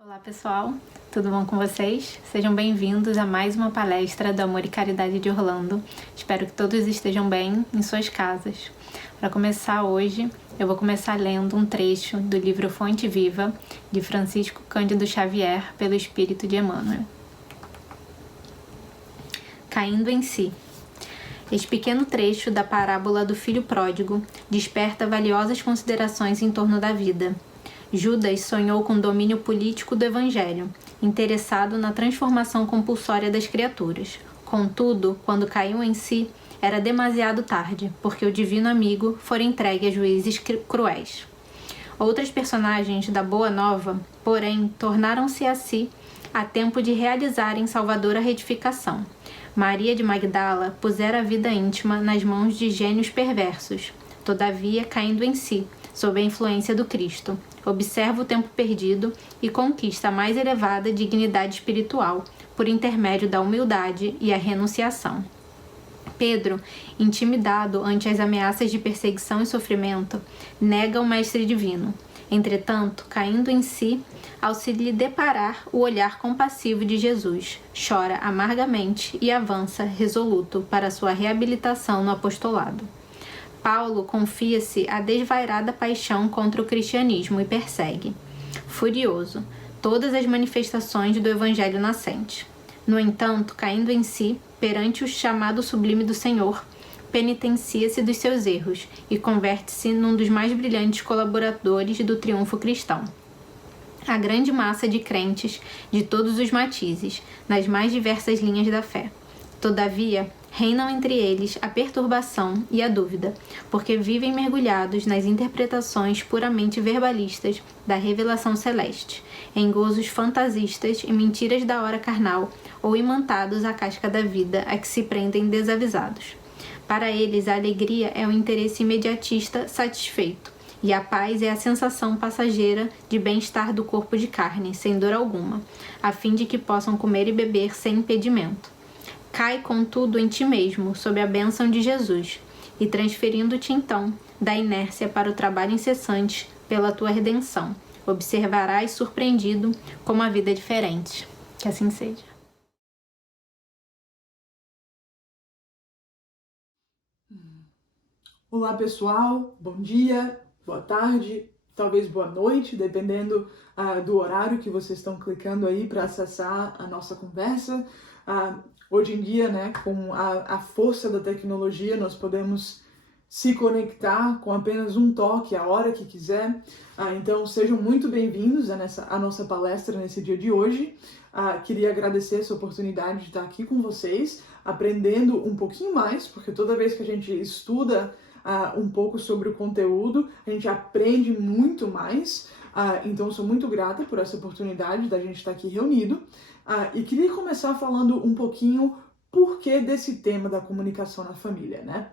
Olá pessoal, tudo bom com vocês? Sejam bem-vindos a mais uma palestra do Amor e Caridade de Orlando. Espero que todos estejam bem em suas casas. Para começar hoje, eu vou começar lendo um trecho do livro Fonte Viva, de Francisco Cândido Xavier, pelo Espírito de Emmanuel. Caindo em si. Este pequeno trecho da parábola do filho pródigo desperta valiosas considerações em torno da vida. Judas sonhou com o domínio político do Evangelho, interessado na transformação compulsória das criaturas. Contudo, quando caiu em si, era demasiado tarde, porque o divino amigo fora entregue a juízes cruéis. Outras personagens da Boa Nova, porém, tornaram-se a si a tempo de realizarem salvadora retificação. Maria de Magdala pusera a vida íntima nas mãos de gênios perversos, todavia caindo em si, sob a influência do Cristo, observa o tempo perdido e conquista a mais elevada dignidade espiritual, por intermédio da humildade e a renunciação. Pedro, intimidado ante as ameaças de perseguição e sofrimento, nega o Mestre Divino. Entretanto, caindo em si, ao se lhe deparar o olhar compassivo de Jesus, chora amargamente e avança resoluto para sua reabilitação no apostolado. Paulo confia-se à desvairada paixão contra o cristianismo e persegue, furioso, todas as manifestações do evangelho nascente. No entanto, caindo em si, perante o chamado sublime do Senhor, penitencia-se dos seus erros e converte-se num dos mais brilhantes colaboradores do triunfo cristão. A grande massa de crentes de todos os matizes, nas mais diversas linhas da fé. Todavia, reinam entre eles a perturbação e a dúvida, porque vivem mergulhados nas interpretações puramente verbalistas da revelação celeste, em gozos fantasistas e mentiras da hora carnal, ou imantados à casca da vida a que se prendem desavisados. Para eles, a alegria é o interesse imediatista satisfeito, e a paz é a sensação passageira de bem-estar do corpo de carne, sem dor alguma, a fim de que possam comer e beber sem impedimento. Cai, contudo, em ti mesmo, sob a bênção de Jesus, e transferindo-te então da inércia para o trabalho incessante pela tua redenção, observarás surpreendido como a vida é diferente. Que assim seja. Olá pessoal, bom dia, boa tarde, talvez boa noite, dependendo do horário que vocês estão clicando aí para acessar a nossa conversa. Hoje em dia, né, com a força da tecnologia, nós podemos se conectar com apenas um toque, a hora que quiser. Então, sejam muito bem-vindos à nossa palestra nesse dia de hoje. Queria agradecer essa oportunidade de estar aqui com vocês, aprendendo um pouquinho mais, porque toda vez que a gente estuda um pouco sobre o conteúdo, a gente aprende muito mais. Então, sou muito grata por essa oportunidade da gente estar aqui reunido. E queria começar falando um pouquinho por que desse tema da comunicação na família, né?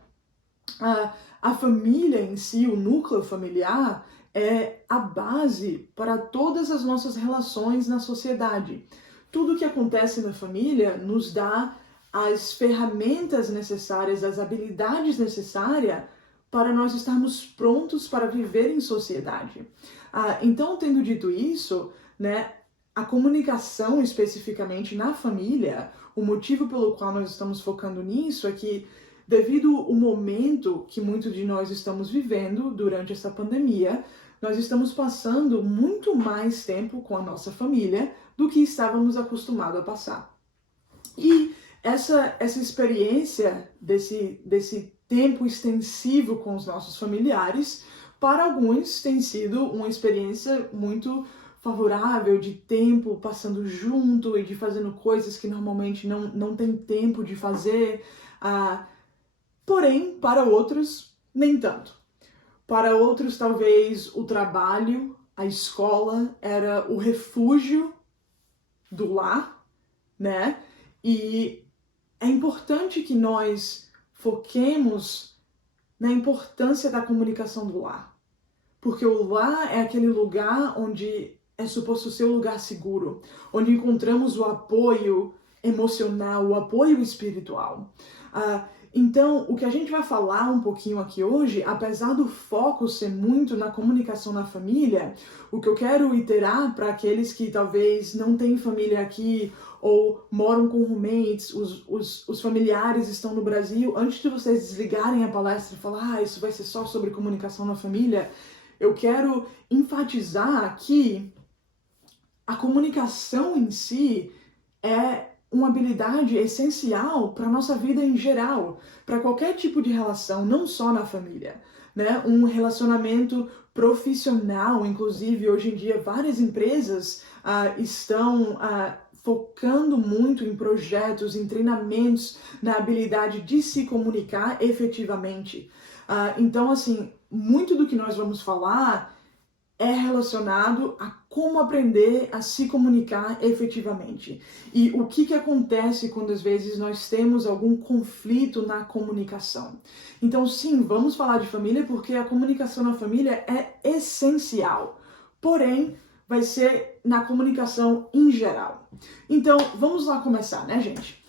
A família em si, o núcleo familiar, é a base para todas as nossas relações na sociedade. Tudo que acontece na família nos dá as ferramentas necessárias, as habilidades necessárias para nós estarmos prontos para viver em sociedade. Então, tendo dito isso, né, a comunicação especificamente na família, o motivo pelo qual nós estamos focando nisso é que, devido ao momento que muitos de nós estamos vivendo durante essa pandemia, nós estamos passando muito mais tempo com a nossa família do que estávamos acostumados a passar. E essa experiência desse tempo extensivo com os nossos familiares, para alguns tem sido uma experiência muito favorável, de tempo passando junto e de fazendo coisas que normalmente não tem tempo de fazer. Porém, para outros, nem tanto. Para outros, talvez o trabalho, a escola era o refúgio do lar, né? E é importante que nós foquemos na importância da comunicação do lar. Porque o lar é aquele lugar onde é suposto ser um lugar seguro, onde encontramos o apoio emocional, o apoio espiritual. Então, o que a gente vai falar um pouquinho aqui hoje, apesar do foco ser muito na comunicação na família, o que eu quero iterar para aqueles que talvez não têm família aqui ou moram com roommates, os familiares estão no Brasil, antes de vocês desligarem a palestra e falar, isso vai ser só sobre comunicação na família, eu quero enfatizar que a comunicação em si é uma habilidade essencial para a nossa vida em geral, para qualquer tipo de relação, não só na família, né? Um relacionamento profissional, inclusive hoje em dia várias empresas estão focando muito em projetos, em treinamentos, na habilidade de se comunicar efetivamente. Então, assim, muito do que nós vamos falar é relacionado a como aprender a se comunicar efetivamente. E o que acontece quando às vezes nós temos algum conflito na comunicação. Então sim, vamos falar de família porque a comunicação na família é essencial. Porém, vai ser na comunicação em geral. Então, vamos lá começar, né, gente?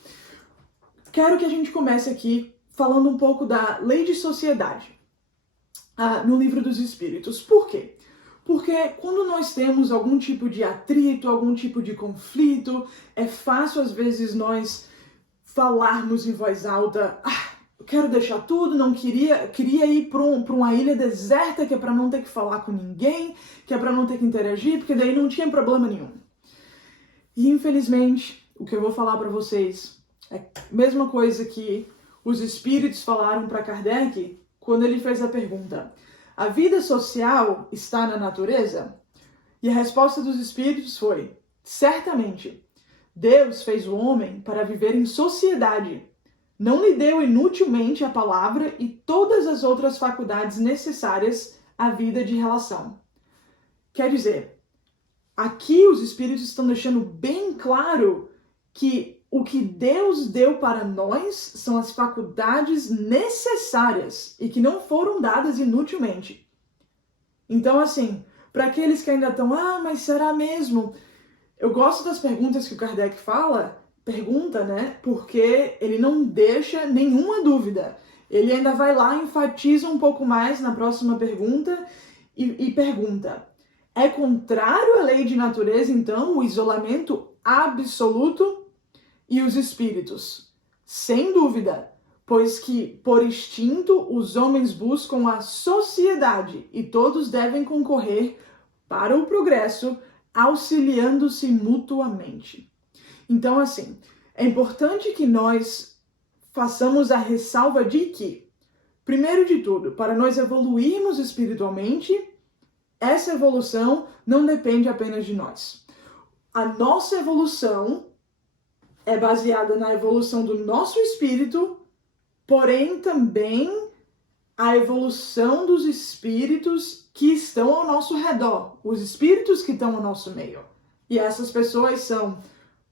Quero que a gente comece aqui falando um pouco da lei de sociedade no Livro dos Espíritos. Por quê? Porque quando nós temos algum tipo de atrito, algum tipo de conflito, é fácil às vezes nós falarmos em voz alta, eu quero deixar tudo, não queria ir para uma ilha deserta, que é para não ter que falar com ninguém, que é para não ter que interagir, porque daí não tinha problema nenhum. E infelizmente, o que eu vou falar para vocês é a mesma coisa que os espíritos falaram para Kardec quando ele fez a pergunta: a vida social está na natureza? E a resposta dos espíritos foi: certamente. Deus fez o homem para viver em sociedade. Não lhe deu inutilmente a palavra e todas as outras faculdades necessárias à vida de relação. Quer dizer, aqui os espíritos estão deixando bem claro que o que Deus deu para nós são as faculdades necessárias e que não foram dadas inutilmente. Então, assim, para aqueles que ainda estão, mas será mesmo? Eu gosto das perguntas que o Kardec pergunta, né? Porque ele não deixa nenhuma dúvida. Ele ainda vai lá, enfatiza um pouco mais na próxima pergunta e pergunta: é contrário à lei de natureza, então, o isolamento absoluto? E os espíritos? Sem dúvida, pois que, por instinto, os homens buscam a sociedade e todos devem concorrer para o progresso, auxiliando-se mutuamente. Então, assim, é importante que nós façamos a ressalva de que, primeiro de tudo, para nós evoluirmos espiritualmente, essa evolução não depende apenas de nós. A nossa evolução é baseada na evolução do nosso espírito, porém também a evolução dos espíritos que estão ao nosso redor, os espíritos que estão ao nosso meio. E essas pessoas são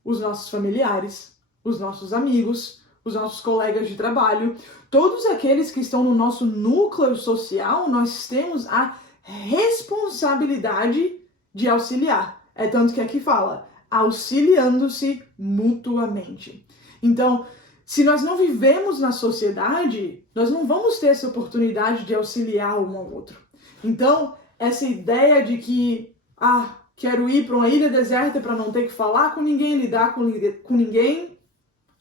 os nossos familiares, os nossos amigos, os nossos colegas de trabalho, todos aqueles que estão no nosso núcleo social, nós temos a responsabilidade de auxiliar. É tanto que aqui fala, auxiliando-se mutuamente. Então, se nós não vivemos na sociedade, nós não vamos ter essa oportunidade de auxiliar um ao outro. Então, essa ideia de que, quero ir para uma ilha deserta para não ter que falar com ninguém, lidar com ninguém,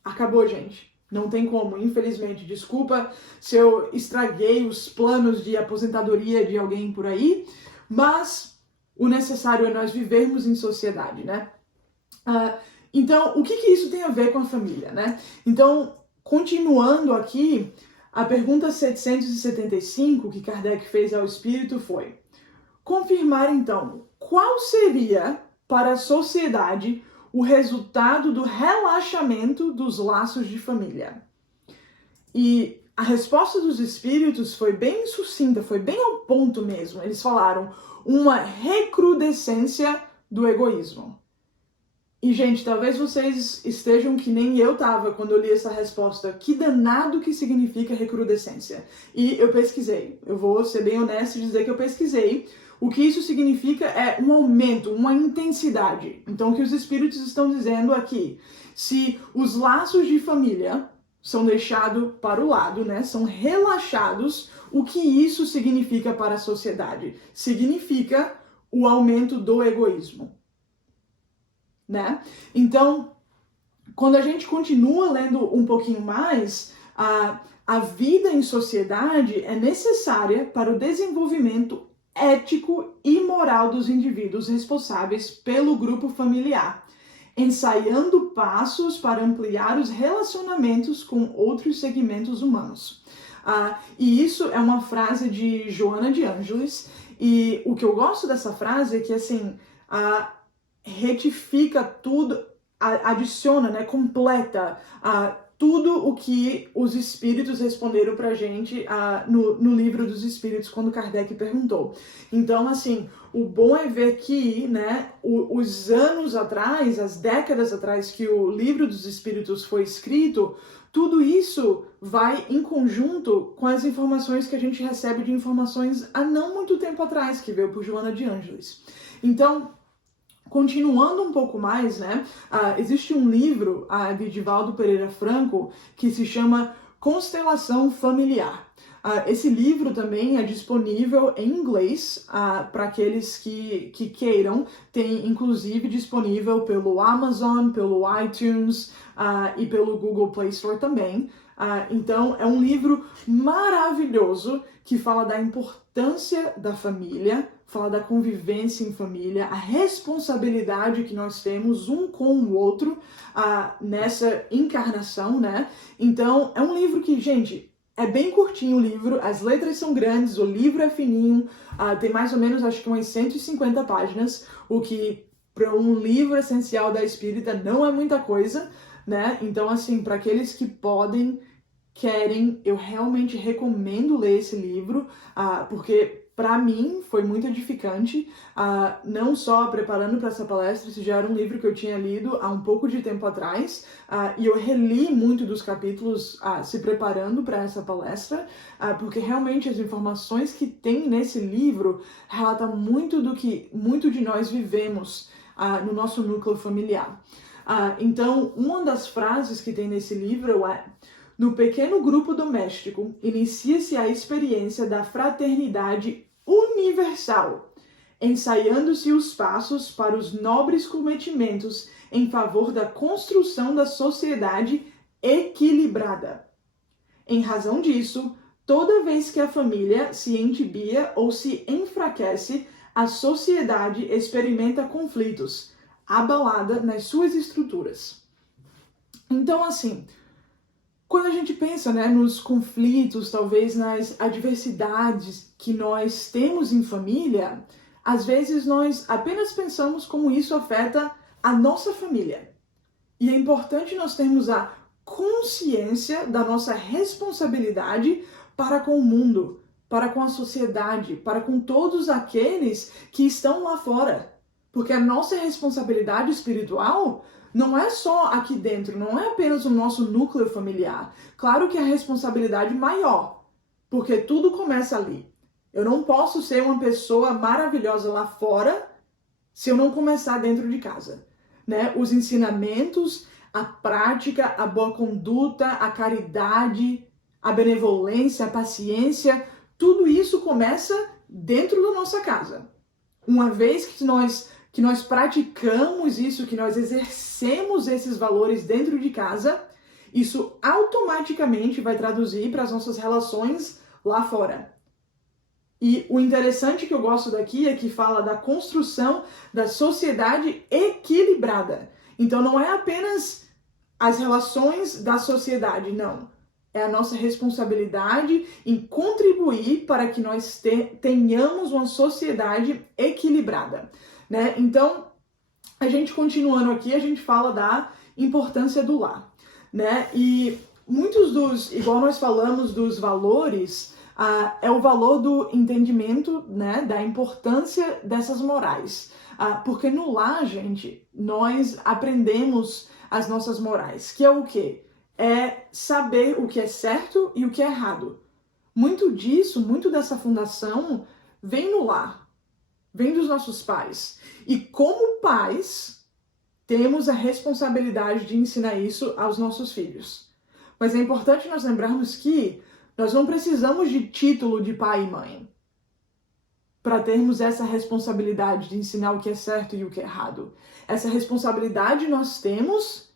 acabou, gente. Não tem como, infelizmente. Desculpa se eu estraguei os planos de aposentadoria de alguém por aí, mas o necessário é nós vivermos em sociedade, né? Então, o que isso tem a ver com a família, né? Então, continuando aqui, a pergunta 775 que Kardec fez ao Espírito foi: confirmar, então, qual seria para a sociedade o resultado do relaxamento dos laços de família? E a resposta dos Espíritos foi bem sucinta, foi bem ao ponto mesmo. Eles falaram uma recrudescência do egoísmo. E, gente, talvez vocês estejam que nem eu tava quando eu li essa resposta. Que danado que significa recrudescência? E eu pesquisei. Eu vou ser bem honesto e dizer que eu pesquisei. O que isso significa é um aumento, uma intensidade. Então, o que os espíritos estão dizendo aqui? Se os laços de família são deixados para o lado, né? São relaxados. O que isso significa para a sociedade? Significa o aumento do egoísmo, né? Então, quando a gente continua lendo um pouquinho mais, a vida em sociedade é necessária para o desenvolvimento ético e moral dos indivíduos responsáveis pelo grupo familiar, ensaiando passos para ampliar os relacionamentos com outros segmentos humanos. E isso é uma frase de Joana de Ângeles, e o que eu gosto dessa frase é que, assim, retifica tudo, adiciona, né, completa tudo o que os espíritos responderam pra gente no livro dos espíritos, quando Kardec perguntou. Então, assim, o bom é ver que, né, os anos atrás, as décadas atrás que o livro dos espíritos foi escrito, tudo isso vai em conjunto com as informações que a gente recebe de informações há não muito tempo atrás, que veio por Joana de Ângeles. Então, continuando um pouco mais, né, existe um livro de Divaldo Pereira Franco que se chama Constelação Familiar. Esse livro também é disponível em inglês para aqueles que queiram. Tem inclusive disponível pelo Amazon, pelo iTunes e pelo Google Play Store também. Então é um livro maravilhoso que fala da importância da família, fala da convivência em família, a responsabilidade que nós temos um com o outro nessa encarnação, né? Então é um livro que, gente, é bem curtinho o livro, as letras são grandes, o livro é fininho, tem mais ou menos, acho que umas 150 páginas, o que para um livro essencial da espírita não é muita coisa, né? Então, assim, para aqueles que querem, eu realmente recomendo ler esse livro, porque para mim foi muito edificante, não só preparando para essa palestra, esse já era um livro que eu tinha lido há um pouco de tempo atrás, e eu reli muito dos capítulos se preparando para essa palestra, porque realmente as informações que tem nesse livro relatam muito do que muito de nós vivemos no nosso núcleo familiar. Então, uma das frases que tem nesse livro é: no pequeno grupo doméstico, inicia-se a experiência da fraternidade universal, ensaiando-se os passos para os nobres cometimentos em favor da construção da sociedade equilibrada. Em razão disso, toda vez que a família se entibia ou se enfraquece, a sociedade experimenta conflitos, abalada nas suas estruturas. Então, assim, quando a gente pensa, né, nos conflitos, talvez nas adversidades que nós temos em família, às vezes nós apenas pensamos como isso afeta a nossa família. E é importante nós termos a consciência da nossa responsabilidade para com o mundo, para com a sociedade, para com todos aqueles que estão lá fora. Porque a nossa responsabilidade espiritual não é só aqui dentro, não é apenas o nosso núcleo familiar. Claro que é a responsabilidade maior, porque tudo começa ali. Eu não posso ser uma pessoa maravilhosa lá fora se eu não começar dentro de casa, né? Os ensinamentos, a prática, a boa conduta, a caridade, a benevolência, a paciência, tudo isso começa dentro da nossa casa. Uma vez que nós praticamos isso, que nós exercemos esses valores dentro de casa, isso automaticamente vai traduzir para as nossas relações lá fora. E o interessante que eu gosto daqui é que fala da construção da sociedade equilibrada. Então não é apenas as relações da sociedade, não. É a nossa responsabilidade em contribuir para que nós tenhamos uma sociedade equilibrada, né? Então, a gente continuando aqui, a gente fala da importância do lar, né? E muitos igual nós falamos dos valores, é o valor do entendimento, né, da importância dessas morais. Porque no lar, gente, nós aprendemos as nossas morais, que é o quê? É saber o que é certo e o que é errado. Muito dessa fundação vem no lar, vem dos nossos pais. E como pais, temos a responsabilidade de ensinar isso aos nossos filhos. Mas é importante nós lembrarmos que nós não precisamos de título de pai e mãe para termos essa responsabilidade de ensinar o que é certo e o que é errado. Essa responsabilidade nós temos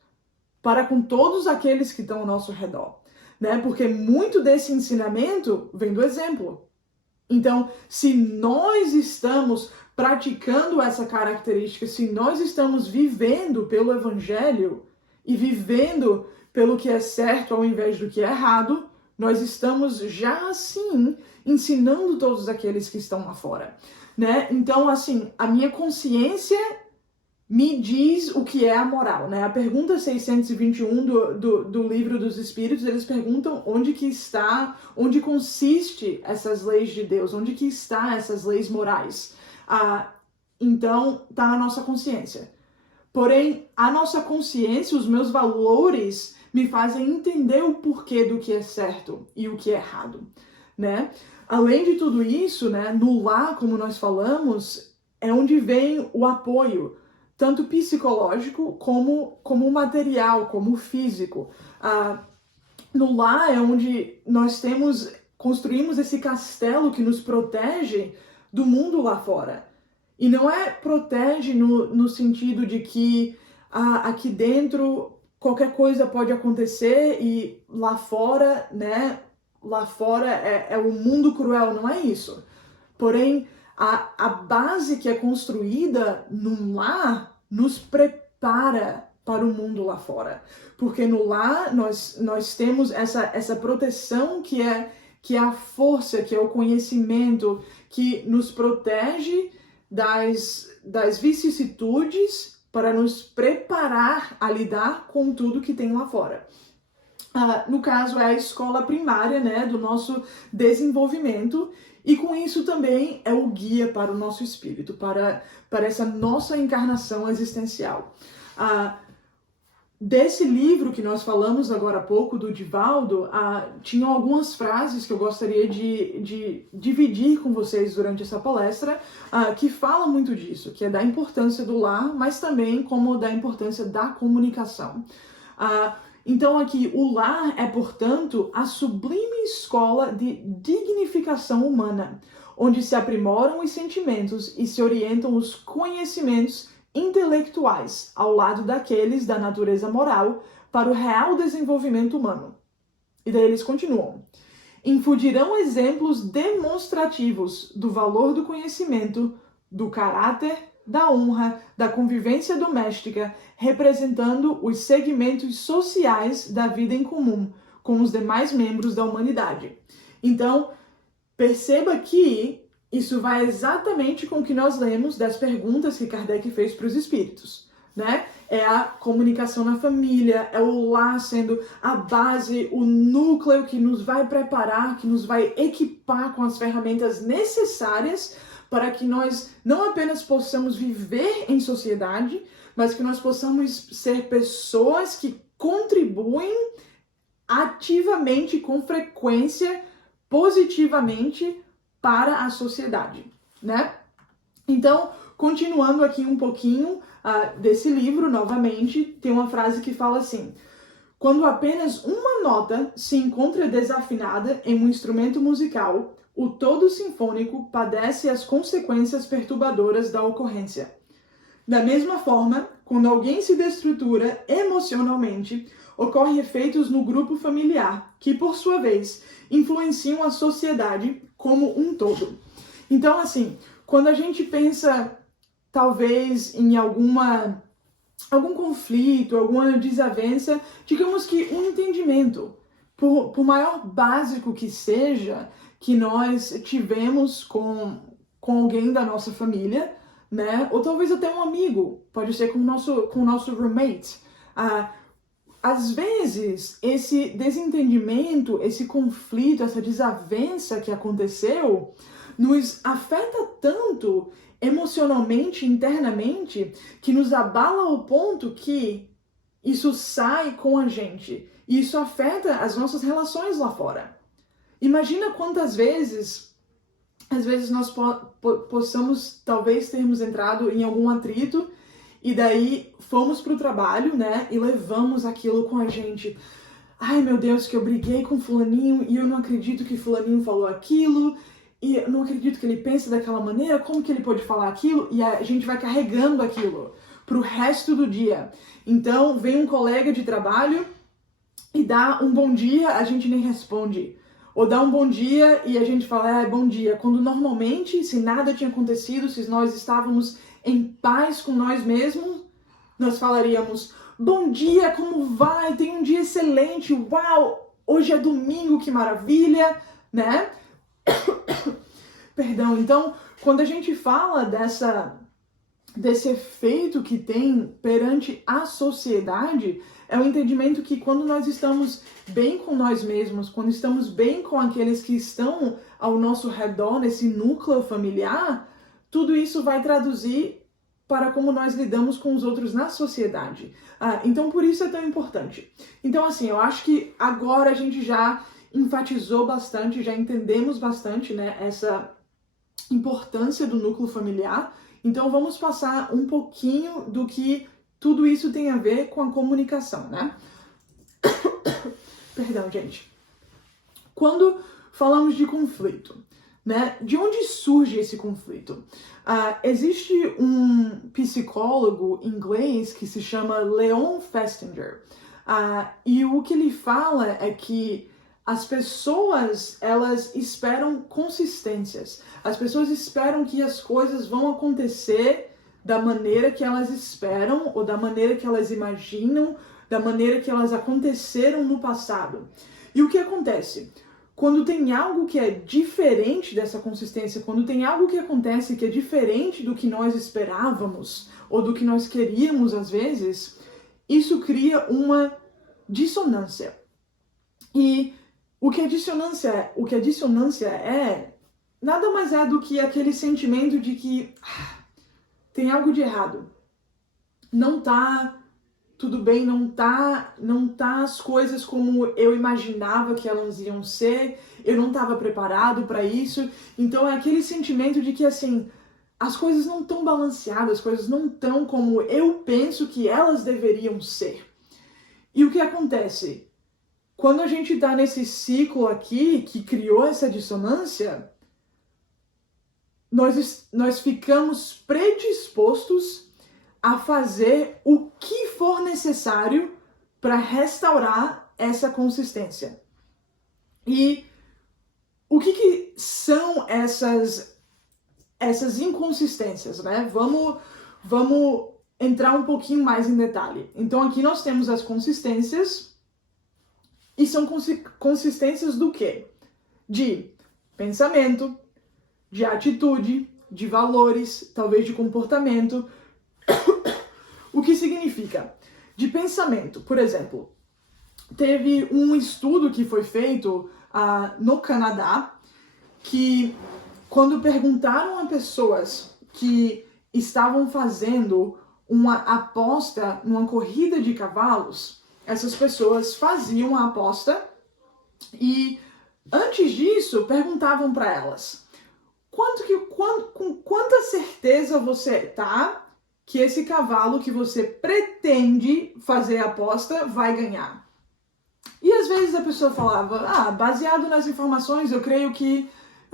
para com todos aqueles que estão ao nosso redor, né? Porque muito desse ensinamento vem do exemplo. Então, se nós estamos praticando essa característica, se nós estamos vivendo pelo Evangelho e vivendo pelo que é certo ao invés do que é errado, nós estamos já assim ensinando todos aqueles que estão lá fora, né? Então, assim, a minha consciência me diz o que é a moral, né? A pergunta 621 do Livro dos Espíritos, eles perguntam onde consiste essas leis de Deus, onde que está essas leis morais. Então, está na nossa consciência. Porém, a nossa consciência, os meus valores, me fazem entender o porquê do que é certo e o que é errado, né? Além de tudo isso, né, no lar, como nós falamos, é onde vem o apoio, tanto psicológico como material, como físico. No lar é onde nós construímos esse castelo que nos protege do mundo lá fora. E não é protege no sentido de que aqui dentro qualquer coisa pode acontecer e lá fora, né? Lá fora é o mundo cruel, não é isso. Porém, a base que é construída num lar nos prepara para o mundo lá fora. Porque no lar nós temos essa proteção que é a força, que é o conhecimento, que nos protege das vicissitudes para nos preparar a lidar com tudo que tem lá fora. No caso, é a escola primária, né, do nosso desenvolvimento, e com isso também é o guia para o nosso espírito, para essa nossa encarnação existencial. Desse livro que nós falamos agora há pouco, do Divaldo, tinham algumas frases que eu gostaria de dividir com vocês durante essa palestra, que falam muito disso, que é da importância do lar, mas também como da importância da comunicação. Então aqui, o lar é, portanto, a sublime escola de dignificação humana, onde se aprimoram os sentimentos e se orientam os conhecimentos intelectuais ao lado daqueles da natureza moral para o real desenvolvimento humano. E daí eles continuam. Infundirão exemplos demonstrativos do valor do conhecimento, do caráter, da honra, da convivência doméstica, representando os segmentos sociais da vida em comum com os demais membros da humanidade. Então, perceba que isso vai exatamente com o que nós lemos das perguntas que Kardec fez para os espíritos, né? É a comunicação na família, é o lar sendo a base, o núcleo que nos vai preparar, que nos vai equipar com as ferramentas necessárias para que nós não apenas possamos viver em sociedade, mas que nós possamos ser pessoas que contribuem ativamente, com frequência, positivamente para a sociedade, né? Então, continuando aqui um pouquinho desse livro, novamente, tem uma frase que fala assim: quando apenas uma nota se encontra desafinada em um instrumento musical, o todo sinfônico padece as consequências perturbadoras da ocorrência. Da mesma forma, quando alguém se destrutura emocionalmente, ocorrem efeitos no grupo familiar, que, por sua vez, influenciam a sociedade como um todo. Então, assim, quando a gente pensa, talvez, em algum conflito, alguma desavença, digamos que um entendimento, por maior básico que seja, que nós tivemos com alguém da nossa família, né? Ou talvez até um amigo, pode ser com o nosso roommate. Às vezes, esse desentendimento, esse conflito, essa desavença que aconteceu, nos afeta tanto emocionalmente, internamente, que nos abala ao ponto que isso sai com a gente. E isso afeta as nossas relações lá fora. Imagina quantas vezes, às vezes nós possamos, talvez, termos entrado em algum atrito e daí fomos para o trabalho, né, e levamos aquilo com a gente. ai meu Deus, que eu briguei com fulaninho e eu não acredito que fulaninho falou aquilo, e eu não acredito que ele pensa daquela maneira, como que ele pode falar aquilo? E a gente vai carregando aquilo pro resto do dia. Então, vem um colega de trabalho e dá um bom dia, a gente nem responde. Ou dá um bom dia e a gente fala, bom dia. Quando normalmente, se nada tinha acontecido, se nós estávamos em paz com nós mesmos, nós falaríamos, bom dia, como vai? Tem um dia excelente, uau! Hoje é domingo, que maravilha, né? Perdão, então, quando a gente fala desse efeito que tem perante a sociedade, é o entendimento que quando nós estamos bem com nós mesmos, quando estamos bem com aqueles que estão ao nosso redor, nesse núcleo familiar, tudo isso vai traduzir para como nós lidamos com os outros na sociedade. Então, por isso é tão importante. Então, assim, eu acho que agora a gente já enfatizou bastante, já entendemos bastante, né, essa importância do núcleo familiar. Então, vamos passar um pouquinho do que tudo isso tem a ver com a comunicação, né? Perdão, gente. Quando falamos de conflito, né? De onde surge esse conflito? Existe um psicólogo inglês que se chama Leon Festinger. E o que ele fala é que as pessoas, elas esperam consistências. As pessoas esperam que as coisas vão acontecer da maneira que elas esperam, ou da maneira que elas imaginam, da maneira que elas aconteceram no passado. E o que acontece? Quando tem algo que é diferente dessa consistência, quando tem algo que acontece que é diferente do que nós esperávamos, ou do que nós queríamos às vezes, isso cria uma dissonância. E o que a dissonância é, nada mais é do que aquele sentimento de que tem algo de errado. Não tá tudo bem, não tá as coisas como eu imaginava que elas iam ser, eu não estava preparado para isso. Então é aquele sentimento de que, assim, as coisas não estão balanceadas, as coisas não estão como eu penso que elas deveriam ser. E o que acontece? Quando a gente está nesse ciclo aqui, que criou essa dissonância, nós ficamos predispostos a fazer o que for necessário para restaurar essa consistência. E o que são essas inconsistências, né? Vamos entrar um pouquinho mais em detalhe. Então aqui nós temos as consistências, e são consistências do quê? De pensamento, de atitude, de valores, talvez de comportamento. O que significa? De pensamento, por exemplo, teve um estudo que foi feito no Canadá, que quando perguntaram a pessoas que estavam fazendo uma aposta numa corrida de cavalos, essas pessoas faziam a aposta e antes disso perguntavam para elas: com quanta certeza você tá que esse cavalo que você pretende fazer a aposta vai ganhar? E às vezes a pessoa falava, baseado nas informações, eu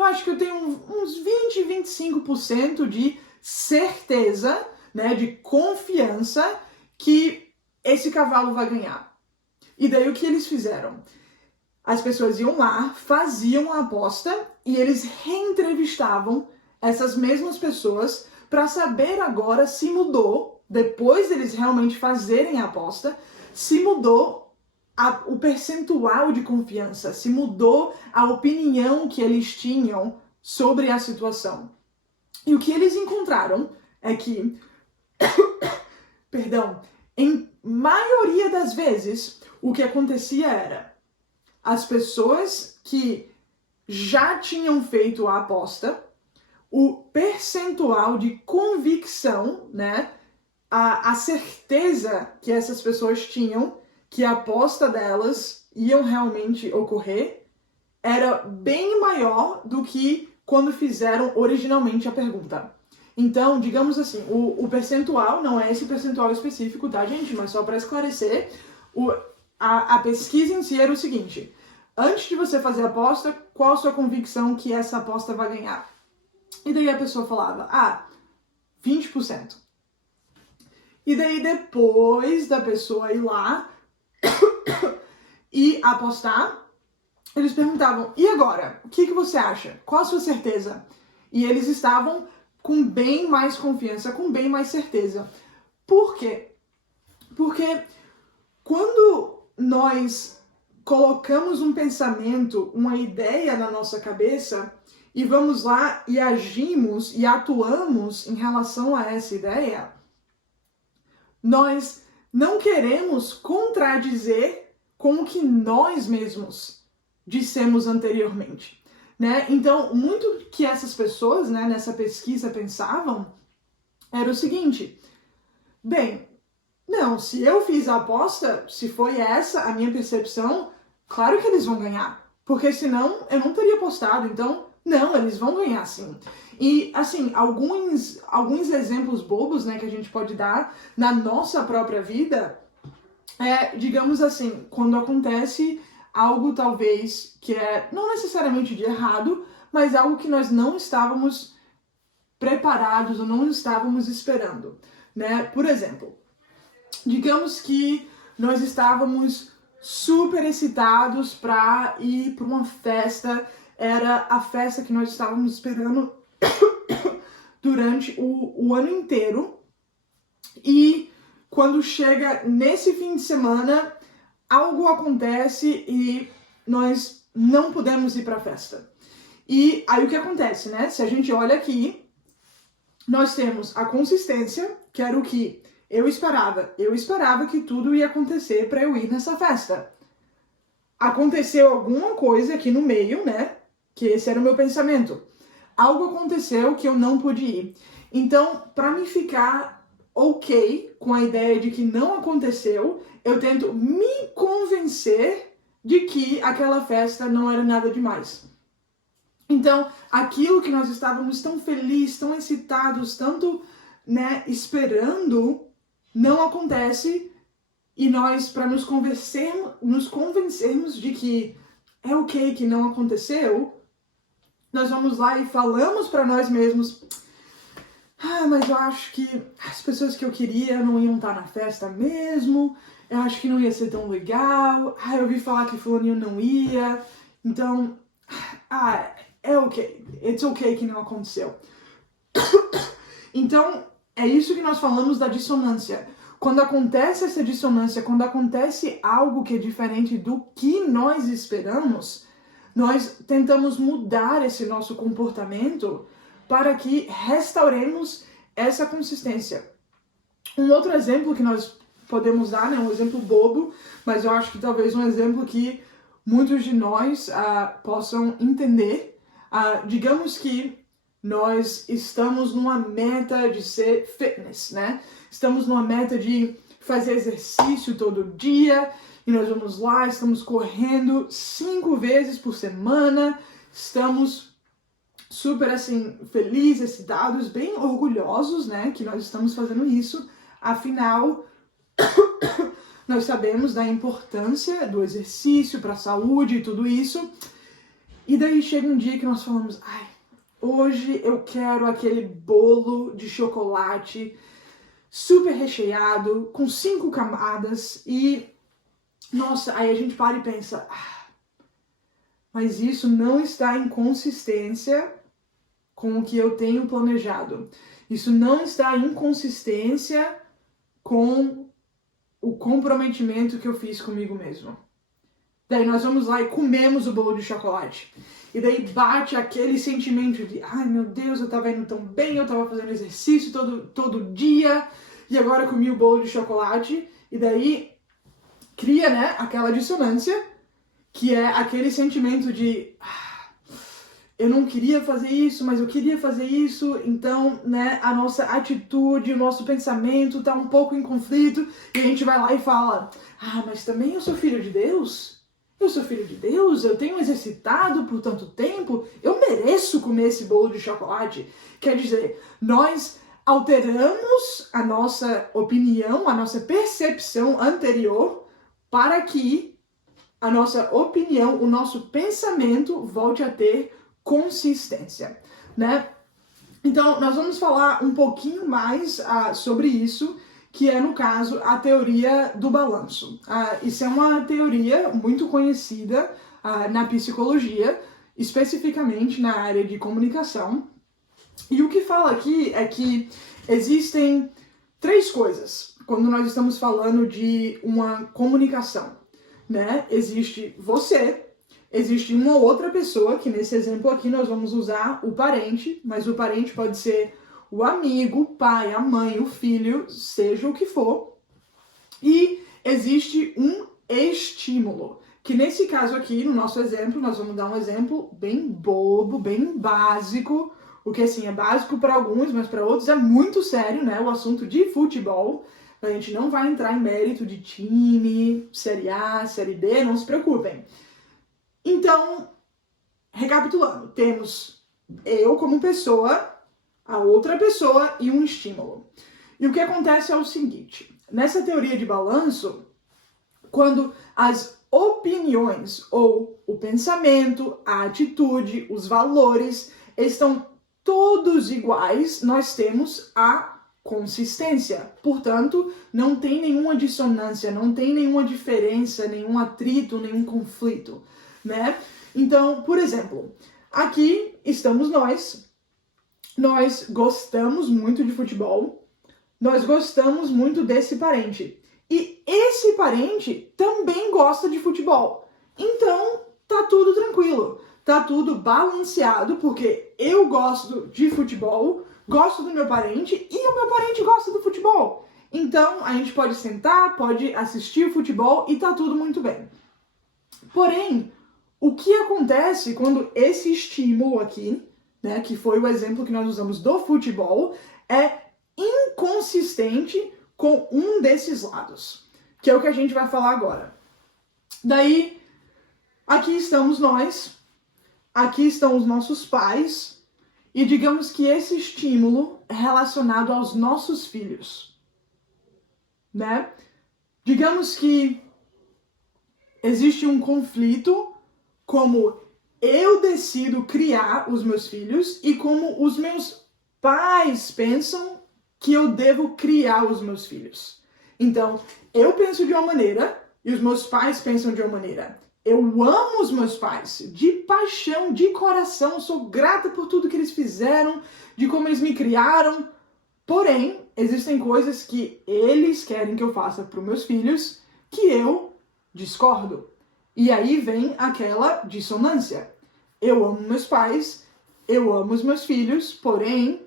acho que eu tenho uns 20, 25% de certeza, né, de confiança que esse cavalo vai ganhar. E daí o que eles fizeram? As pessoas iam lá, faziam a aposta e eles reentrevistavam essas mesmas pessoas para saber agora se mudou, depois deles realmente fazerem a aposta, se mudou o percentual de confiança, se mudou a opinião que eles tinham sobre a situação. E o que eles encontraram é que, em maioria das vezes, o que acontecia era as pessoas que já tinham feito a aposta, o percentual de convicção, né, a certeza que essas pessoas tinham que a aposta delas iam realmente ocorrer era bem maior do que quando fizeram originalmente a pergunta. Então, digamos assim, o percentual, não é esse percentual específico, tá, gente? Mas só para esclarecer, a pesquisa em si era o seguinte: antes de você fazer a aposta, qual a sua convicção que essa aposta vai ganhar? E daí a pessoa falava, 20%. E daí depois da pessoa ir lá e apostar, eles perguntavam, e agora? O que você acha? Qual a sua certeza? E eles estavam com bem mais confiança, com bem mais certeza. Por quê? Porque quando nós colocamos um pensamento, uma ideia na nossa cabeça e vamos lá e agimos e atuamos em relação a essa ideia, nós não queremos contradizer com o que nós mesmos dissemos anteriormente, né? Então, muito que essas pessoas, né, nessa pesquisa pensavam era o seguinte: bem, não, se eu fiz a aposta, se foi essa a minha percepção, claro que eles vão ganhar, porque senão eu não teria apostado, então, não, eles vão ganhar sim. E, assim, alguns exemplos bobos, né, que a gente pode dar na nossa própria vida, digamos assim, quando acontece algo talvez que é não necessariamente de errado, mas algo que nós não estávamos preparados ou não estávamos esperando, né? Por exemplo, digamos que nós estávamos super excitados para ir para uma festa, era a festa que nós estávamos esperando durante o ano inteiro, e quando chega nesse fim de semana, algo acontece e nós não podemos ir para a festa. E aí o que acontece, né? Se a gente olha aqui, nós temos a consistência, que era o que eu esperava. Eu esperava que tudo ia acontecer para eu ir nessa festa. Aconteceu alguma coisa aqui no meio, né? Que esse era o meu pensamento. Algo aconteceu que eu não pude ir. Então, para me ficar ok com a ideia de que não aconteceu, eu tento me convencer de que aquela festa não era nada demais. Então, aquilo que nós estávamos tão felizes, tão excitados, tanto, né, esperando, não acontece, e nós, para nos convencermos de que é ok que não aconteceu, nós vamos lá e falamos para nós mesmos: mas eu acho que as pessoas que eu queria não iam estar na festa mesmo, eu acho que não ia ser tão legal, eu ouvi falar que fulaninho não ia, então, é ok, it's ok que não aconteceu. Então, é isso que nós falamos da dissonância. Quando acontece essa dissonância, quando acontece algo que é diferente do que nós esperamos, nós tentamos mudar esse nosso comportamento para que restauremos essa consistência. Um outro exemplo que nós podemos dar, né, um exemplo bobo, mas eu acho que talvez um exemplo que muitos de nós possam entender. Digamos que nós estamos numa meta de ser fitness, né? Estamos numa meta de fazer exercício todo dia, e nós vamos lá, estamos correndo 5 vezes por semana, estamos super, assim, felizes, excitados, bem orgulhosos, né, que nós estamos fazendo isso. Afinal, nós sabemos da importância do exercício para a saúde e tudo isso. E daí chega um dia que nós falamos: hoje eu quero aquele bolo de chocolate super recheado, com 5 camadas, e nossa, aí a gente para e pensa: mas isso não está em consistência com o que eu tenho planejado. Isso não está em consistência com o comprometimento que eu fiz comigo mesmo. Daí nós vamos lá e comemos o bolo de chocolate. E daí bate aquele sentimento de: meu Deus, eu tava indo tão bem, eu tava fazendo exercício todo dia, e agora comi o bolo de chocolate. E daí cria, né, aquela dissonância, que é aquele sentimento de: eu não queria fazer isso, mas eu queria fazer isso. Então, né, a nossa atitude, o nosso pensamento tá um pouco em conflito, e a gente vai lá e fala: mas também eu sou filho de Deus? Eu sou filho de Deus, eu tenho exercitado por tanto tempo, eu mereço comer esse bolo de chocolate. Quer dizer, nós alteramos a nossa opinião, a nossa percepção anterior para que a nossa opinião, o nosso pensamento volte a ter consistência, né? Então, nós vamos falar um pouquinho mais sobre isso, que é, no caso, a teoria do balanço. Isso é uma teoria muito conhecida na psicologia, especificamente na área de comunicação. E o que fala aqui é que existem 3 coisas quando nós estamos falando de uma comunicação, né? Existe você, existe uma outra pessoa, que nesse exemplo aqui nós vamos usar o parente, mas o parente pode ser o amigo, o pai, a mãe, o filho, seja o que for. E existe um estímulo, que nesse caso aqui, no nosso exemplo, nós vamos dar um exemplo bem bobo, bem básico, o que assim é básico para alguns, mas para outros é muito sério, né? O assunto de futebol. A gente não vai entrar em mérito de time, Série A, Série B, não se preocupem. Então, recapitulando, temos eu como pessoa, a outra pessoa e um estímulo. E o que acontece é o seguinte, nessa teoria de balanço, quando as opiniões ou o pensamento, a atitude, os valores estão todos iguais, nós temos a consistência. Portanto, não tem nenhuma dissonância, não tem nenhuma diferença, nenhum atrito, nenhum conflito, né? Então, por exemplo, aqui estamos nós gostamos muito de futebol, nós gostamos muito desse parente. E esse parente também gosta de futebol. Então, tá tudo tranquilo, tá tudo balanceado, porque eu gosto de futebol, gosto do meu parente e o meu parente gosta do futebol. Então, a gente pode sentar, pode assistir o futebol e tá tudo muito bem. Porém, o que acontece quando esse estímulo aqui, né, que foi o exemplo que nós usamos do futebol, é inconsistente com um desses lados, que é o que a gente vai falar agora. Daí, aqui estamos nós, aqui estão os nossos pais, e digamos que esse estímulo é relacionado aos nossos filhos, né? Digamos que existe um conflito, como eu decido criar os meus filhos e como os meus pais pensam que eu devo criar os meus filhos. Então, eu penso de uma maneira e os meus pais pensam de uma maneira. Eu amo os meus pais, de paixão, de coração, sou grata por tudo que eles fizeram, de como eles me criaram. Porém, existem coisas que eles querem que eu faça para os meus filhos que eu discordo. E aí vem aquela dissonância. Eu amo meus pais, eu amo os meus filhos, porém,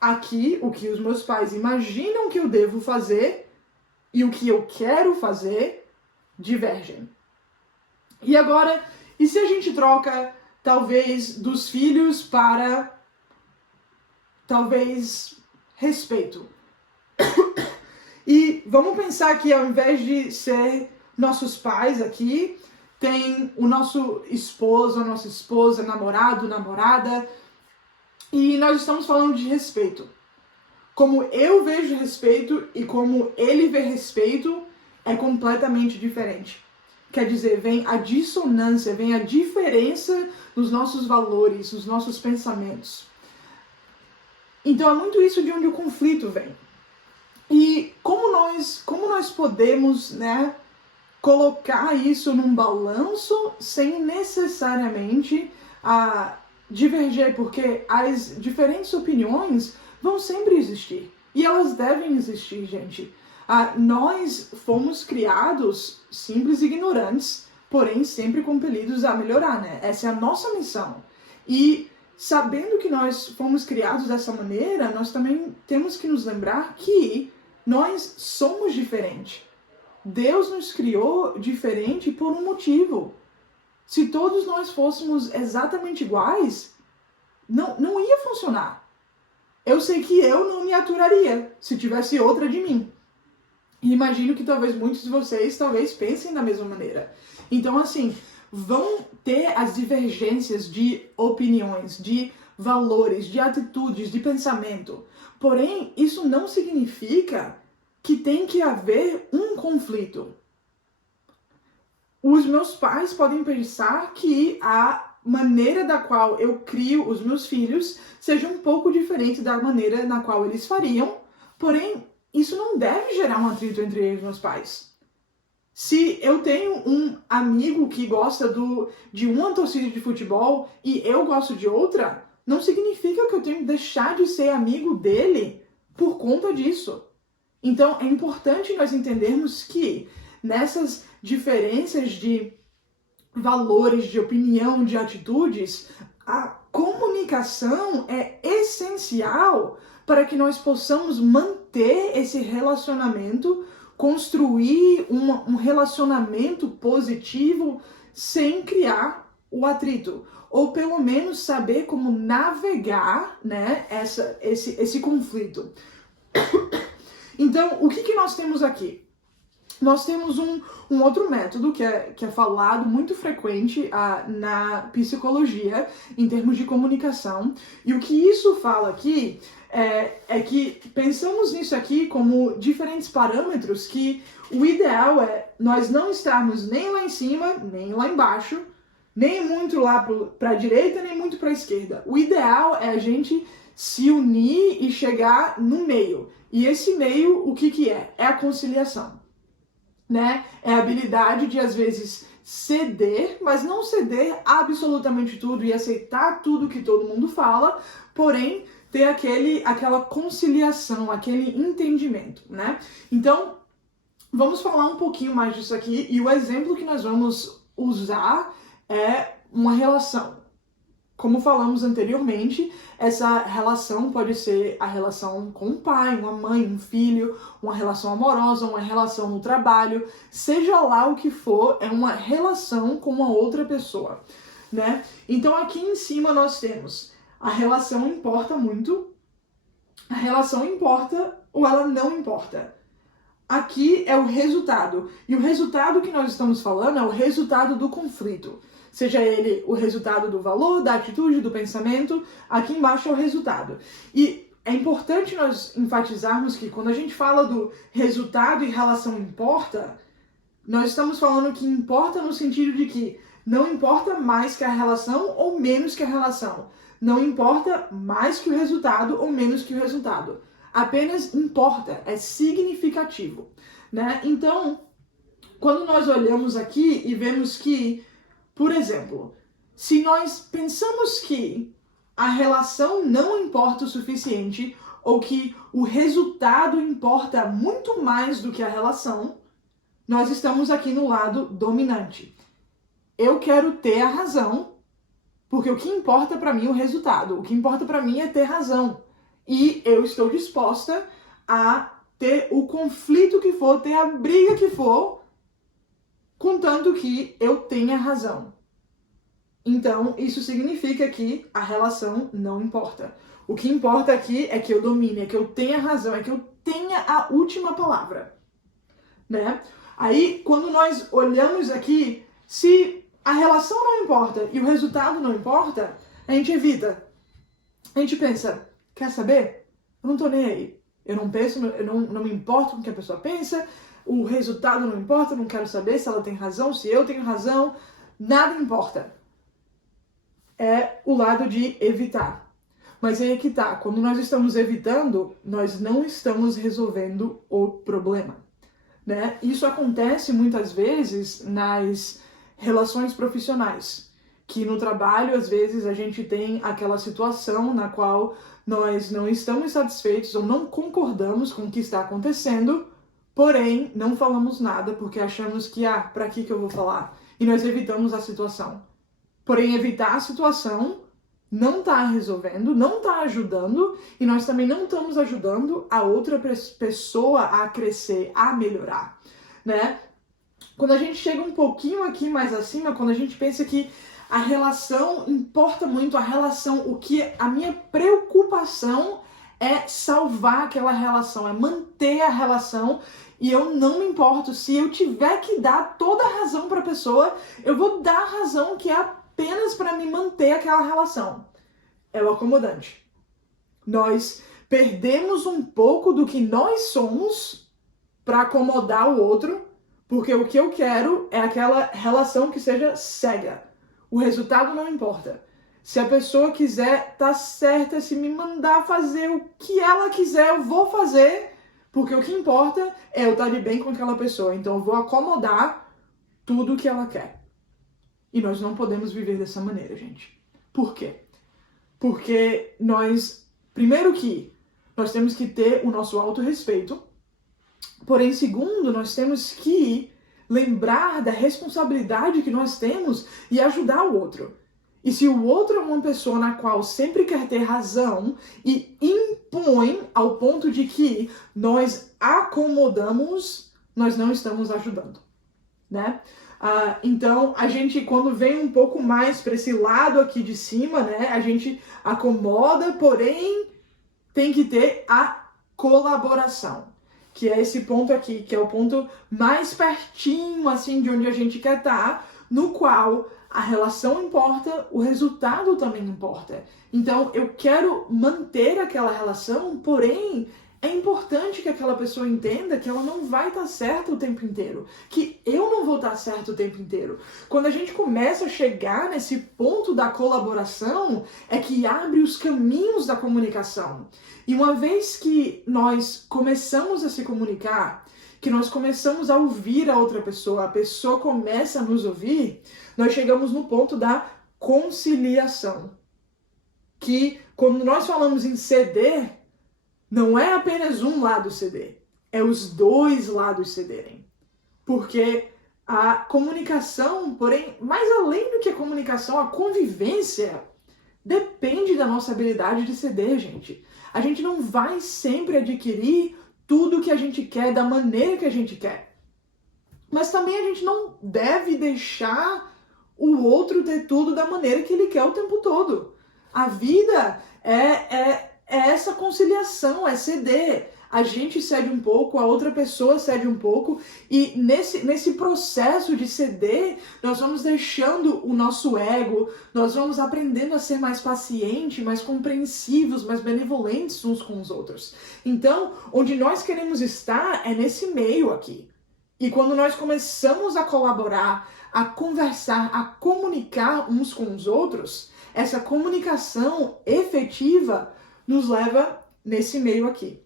aqui o que os meus pais imaginam que eu devo fazer e o que eu quero fazer divergem. E agora, e se a gente troca, talvez, dos filhos para, talvez, respeito? E vamos pensar que ao invés de ser nossos pais aqui, tem o nosso esposo, a nossa esposa, namorado, namorada, e nós estamos falando de respeito. Como eu vejo respeito e como ele vê respeito é completamente diferente. Quer dizer, vem a dissonância, vem a diferença nos nossos valores, nos nossos pensamentos. Então é muito isso de onde o conflito vem. E como nós podemos, né, colocar isso num balanço sem necessariamente diverger, porque as diferentes opiniões vão sempre existir. E elas devem existir, gente. Nós fomos criados simples e ignorantes, porém sempre compelidos a melhorar, né? Essa é a nossa missão. E sabendo que nós fomos criados dessa maneira, nós também temos que nos lembrar que nós somos diferentes. Deus nos criou diferente por um motivo. Se todos nós fôssemos exatamente iguais, não ia funcionar. Eu sei que eu não me aturaria se tivesse outra de mim. E imagino que talvez muitos de vocês talvez pensem da mesma maneira. Então, assim, vão ter as divergências de opiniões, de valores, de atitudes, de pensamento. Porém, isso não significa que tem que haver um conflito. os meus pais podem pensar que a maneira da qual eu crio os meus filhos seja um pouco diferente da maneira na qual eles fariam, porém, isso não deve gerar um atrito entre eu e meus pais. Se eu tenho um amigo que gosta de uma torcida de futebol e eu gosto de outra, não significa que eu tenho que deixar de ser amigo dele por conta disso. Então, é importante nós entendermos que nessas diferenças de valores, de opinião, de atitudes, a comunicação é essencial para que nós possamos manter esse relacionamento, construir um relacionamento positivo sem criar o atrito. Ou pelo menos saber como navegar, né, esse conflito. Então, o que nós temos aqui? Nós temos um outro método que é falado muito frequente na psicologia, em termos de comunicação. E o que isso fala aqui é que pensamos nisso aqui como diferentes parâmetros que o ideal é nós não estarmos nem lá em cima, nem lá embaixo, nem muito lá para a direita, nem muito para a esquerda. O ideal é a gente se unir e chegar no meio. E esse meio, o que é? É a conciliação. Né? É a habilidade de, às vezes, ceder, mas não ceder absolutamente tudo e aceitar tudo que todo mundo fala, porém, ter aquela conciliação, aquele entendimento, né? Então, vamos falar um pouquinho mais disso aqui, e o exemplo que nós vamos usar é uma relação. Como falamos anteriormente, essa relação pode ser a relação com um pai, uma mãe, um filho, uma relação amorosa, uma relação no trabalho, seja lá o que for, é uma relação com uma outra pessoa, né? Então aqui em cima nós temos a relação importa muito, a relação importa ou ela não importa. Aqui é o resultado, e o resultado que nós estamos falando é o resultado do conflito. Seja ele o resultado do valor, da atitude, do pensamento, aqui embaixo é o resultado. E é importante nós enfatizarmos que quando a gente fala do resultado e relação importa, nós estamos falando que importa no sentido de que não importa mais que a relação ou menos que a relação. Não importa mais que o resultado ou menos que o resultado. Apenas importa, é significativo, né? Então, quando nós olhamos aqui e vemos que, por exemplo, se nós pensamos que a relação não importa o suficiente ou que o resultado importa muito mais do que a relação, nós estamos aqui no lado dominante. Eu quero ter a razão, porque o que importa para mim é o resultado. O que importa para mim é ter razão. E eu estou disposta a ter o conflito que for, ter a briga que for, contanto que eu tenha razão. Então, isso significa que a relação não importa. O que importa aqui é que eu domine, é que eu tenha razão, é que eu tenha a última palavra, né? Aí, quando nós olhamos aqui, se a relação não importa e o resultado não importa, a gente evita. A gente pensa, quer saber? Eu não tô nem aí. Eu não penso, eu não me importo com o que a pessoa pensa, o resultado não importa, eu não quero saber se ela tem razão, se eu tenho razão, nada importa. É o lado de evitar. Mas aí é que tá, quando nós estamos evitando, nós não estamos resolvendo o problema, né? Isso acontece muitas vezes nas relações profissionais, que no trabalho, às vezes, a gente tem aquela situação na qual nós não estamos satisfeitos ou não concordamos com o que está acontecendo, porém, não falamos nada porque achamos que, pra que eu vou falar? E nós evitamos a situação. Porém, evitar a situação não está resolvendo, não está ajudando, e nós também não estamos ajudando a outra pessoa a crescer, a melhorar, né? Quando a gente chega um pouquinho aqui mais acima, quando a gente pensa que a relação importa muito, a minha preocupação é salvar aquela relação, é manter a relação, e eu não me importo, se eu tiver que dar toda a razão para a pessoa, eu vou dar a razão que é apenas para me manter aquela relação. É o acomodante. Nós perdemos um pouco do que nós somos para acomodar o outro, Porque o que eu quero é aquela relação que seja cega. O resultado não importa. Se a pessoa quiser, tá certa. Se me mandar fazer o que ela quiser, eu vou fazer. Porque o que importa é eu estar de bem com aquela pessoa. Então eu vou acomodar tudo o que ela quer. E nós não podemos viver dessa maneira, gente. Por quê? Porque primeiro que nós temos que ter o nosso autorrespeito. Porém, segundo, nós temos que lembrar da responsabilidade que nós temos e ajudar o outro. E se o outro é uma pessoa na qual sempre quer ter razão e impõe ao ponto de que nós acomodamos, nós não estamos ajudando, né? Então, a gente, quando vem um pouco mais para esse lado aqui de cima, né? A gente acomoda, porém, tem que ter a colaboração. Que é esse ponto aqui, que é o ponto mais pertinho, assim, de onde a gente quer estar, no qual a relação importa, o resultado também importa. Então, eu quero manter aquela relação, porém, é importante que aquela pessoa entenda que ela não vai estar certa o tempo inteiro, que eu não vou estar certo o tempo inteiro. Quando a gente começa a chegar nesse ponto da colaboração, é que abre os caminhos da comunicação. E uma vez que nós começamos a se comunicar, que nós começamos a ouvir a outra pessoa, a pessoa começa a nos ouvir, nós chegamos no ponto da conciliação. Que quando nós falamos em ceder, não é apenas um lado ceder, é os dois lados cederem. Porque a comunicação, porém, mais além do que a comunicação, a convivência depende da nossa habilidade de ceder, gente. A gente não vai sempre adquirir tudo que a gente quer da maneira que a gente quer. Mas também a gente não deve deixar o outro ter tudo da maneira que ele quer o tempo todo. A vida é essa conciliação, é ceder. A gente cede um pouco, a outra pessoa cede um pouco, e nesse processo de ceder, nós vamos deixando o nosso ego, nós vamos aprendendo a ser mais pacientes, mais compreensivos, mais benevolentes uns com os outros. Então, onde nós queremos estar é nesse meio aqui. E quando nós começamos a colaborar, a conversar, a comunicar uns com os outros, essa comunicação efetiva nos leva nesse meio aqui.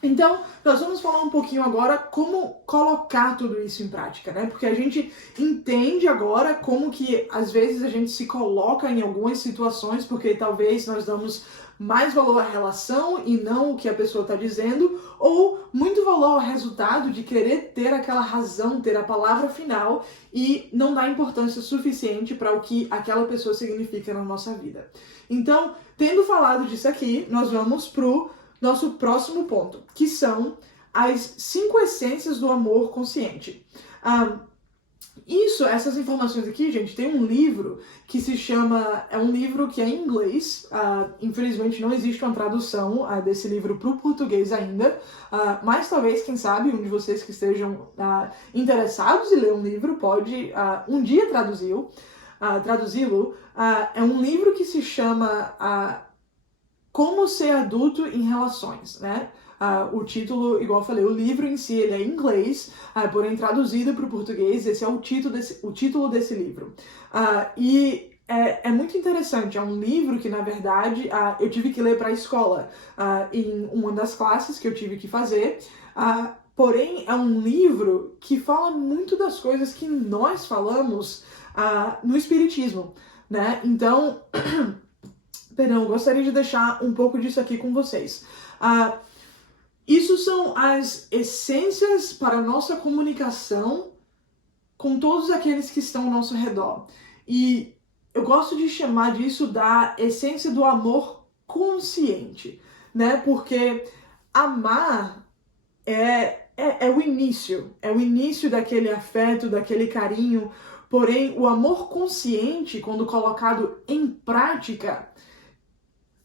Então, nós vamos falar um pouquinho agora como colocar tudo isso em prática, né? Porque a gente entende agora como que, às vezes, a gente se coloca em algumas situações porque talvez nós damos mais valor à relação e não o que a pessoa está dizendo, ou muito valor ao resultado de querer ter aquela razão, ter a palavra final e não dar importância suficiente para o que aquela pessoa significa na nossa vida. Então, tendo falado disso aqui, nós vamos pro nosso próximo ponto, que são as 5 essências do amor consciente. Essas informações aqui, gente, tem um livro que se chama, é um livro que é em inglês, infelizmente não existe uma tradução desse livro para o português ainda, mas talvez, quem sabe, um de vocês que estejam interessados em ler um livro pode um dia traduzi-lo. É um livro que se chama Como Ser Adulto em Relações, né? O título, igual eu falei, o livro em si ele é em inglês, porém traduzido para o português, esse é o título desse livro. E é muito interessante, é um livro que, na verdade, eu tive que ler para a escola em uma das classes que eu tive que fazer, porém é um livro que fala muito das coisas que nós falamos no Espiritismo, né? Então, gostaria de deixar um pouco disso aqui com vocês. Isso são as essências para a nossa comunicação com todos aqueles que estão ao nosso redor. E eu gosto de chamar disso da essência do amor consciente, né? Porque amar é o início daquele afeto, daquele carinho. Porém, o amor consciente, quando colocado em prática,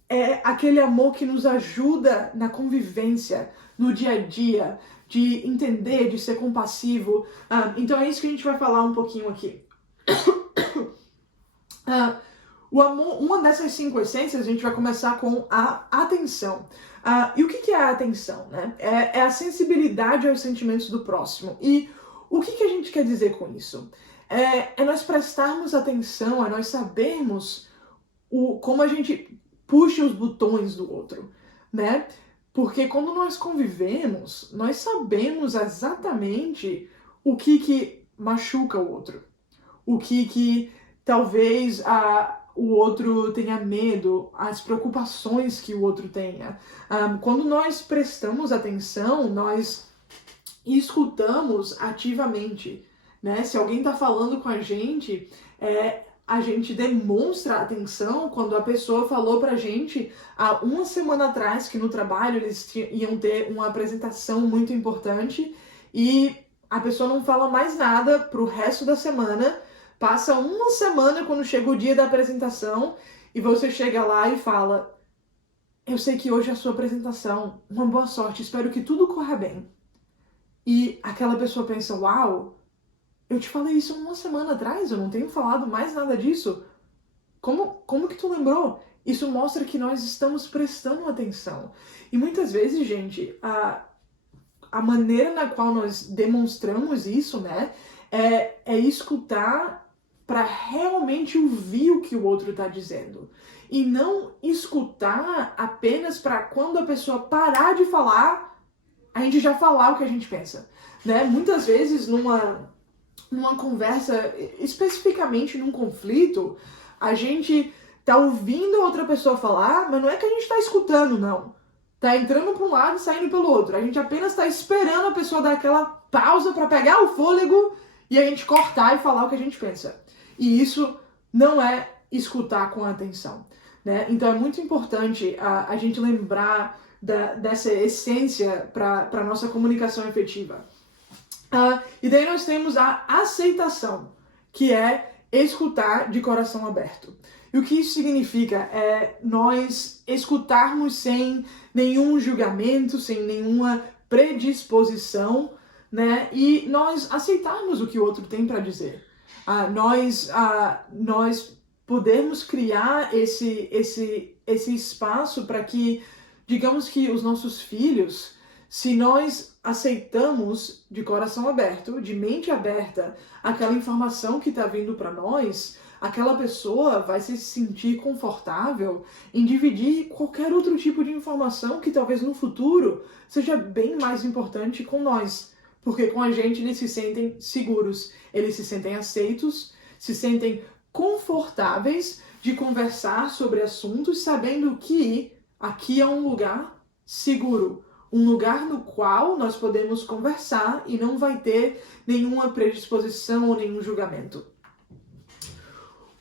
é aquele amor que nos ajuda na convivência, no dia a dia, de entender, de ser compassivo. Então é isso que a gente vai falar um pouquinho aqui. O amor, uma dessas 5 essências, a gente vai começar com a atenção. E o que é a atenção, né? É a sensibilidade aos sentimentos do próximo. E O que a gente quer dizer com isso? É nós prestarmos atenção, é nós sabermos como a gente puxa os botões do outro, né? Porque quando nós convivemos, nós sabemos exatamente o que machuca o outro, o que talvez o outro tenha medo, as preocupações que o outro tenha. Quando nós prestamos atenção, nós escutamos ativamente, né? Se alguém está falando com a gente demonstra atenção. Quando a pessoa falou pra gente há uma semana atrás que no trabalho eles iam ter uma apresentação muito importante e a pessoa não fala mais nada pro resto da semana, passa uma semana quando chega o dia da apresentação e você chega lá e fala: eu sei que hoje é a sua apresentação, uma boa sorte, espero que tudo corra bem. E aquela pessoa pensa: uau, eu te falei isso uma semana atrás, eu não tenho falado mais nada disso. Como que tu lembrou? Isso mostra que nós estamos prestando atenção. E muitas vezes, gente, a maneira na qual nós demonstramos isso, né, é escutar para realmente ouvir o que o outro está dizendo. E não escutar apenas para quando a pessoa parar de falar, a gente já falar o que a gente pensa, né? Muitas vezes numa conversa, especificamente num conflito, a gente tá ouvindo a outra pessoa falar, mas não é que a gente tá escutando, não. Tá entrando para um lado e saindo pelo outro. A gente apenas tá esperando a pessoa dar aquela pausa para pegar o fôlego e a gente cortar e falar o que a gente pensa. E isso não é escutar com atenção, né? Então é muito importante a gente lembrar dessa essência para nossa comunicação efetiva. E daí nós temos a aceitação, que é escutar de coração aberto. E o que isso significa? É nós escutarmos sem nenhum julgamento, sem nenhuma predisposição, né? E nós aceitarmos o que o outro tem para dizer. Nós podemos criar esse espaço para que, digamos que os nossos filhos, se nós aceitamos de coração aberto, de mente aberta, aquela informação que está vindo para nós, aquela pessoa vai se sentir confortável em dividir qualquer outro tipo de informação que talvez no futuro seja bem mais importante com nós. Porque com a gente eles se sentem seguros, eles se sentem aceitos, se sentem confortáveis de conversar sobre assuntos, sabendo que aqui é um lugar seguro. Um lugar no qual nós podemos conversar e não vai ter nenhuma predisposição ou nenhum julgamento.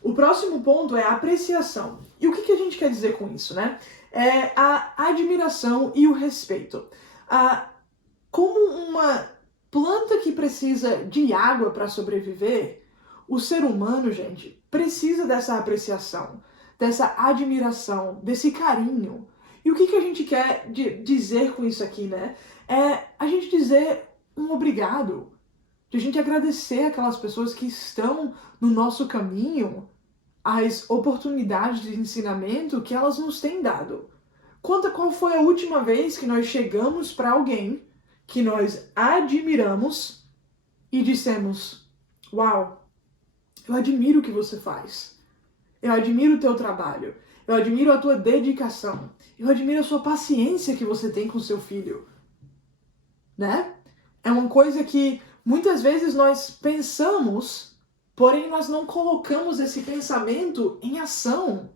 O próximo ponto é a apreciação. E o que a gente quer dizer com isso, né? É a admiração e o respeito. Como uma planta que precisa de água para sobreviver, o ser humano, gente, precisa dessa apreciação, dessa admiração, desse carinho. E o que a gente quer dizer com isso aqui, né? É a gente dizer um obrigado, de a gente agradecer aquelas pessoas que estão no nosso caminho, as oportunidades de ensinamento que elas nos têm dado. Conta qual foi a última vez que nós chegamos para alguém que nós admiramos e dissemos: uau, eu admiro o que você faz, eu admiro o teu trabalho, eu admiro a tua dedicação, eu admiro a sua paciência que você tem com seu filho, né? É uma coisa que muitas vezes nós pensamos, porém nós não colocamos esse pensamento em ação.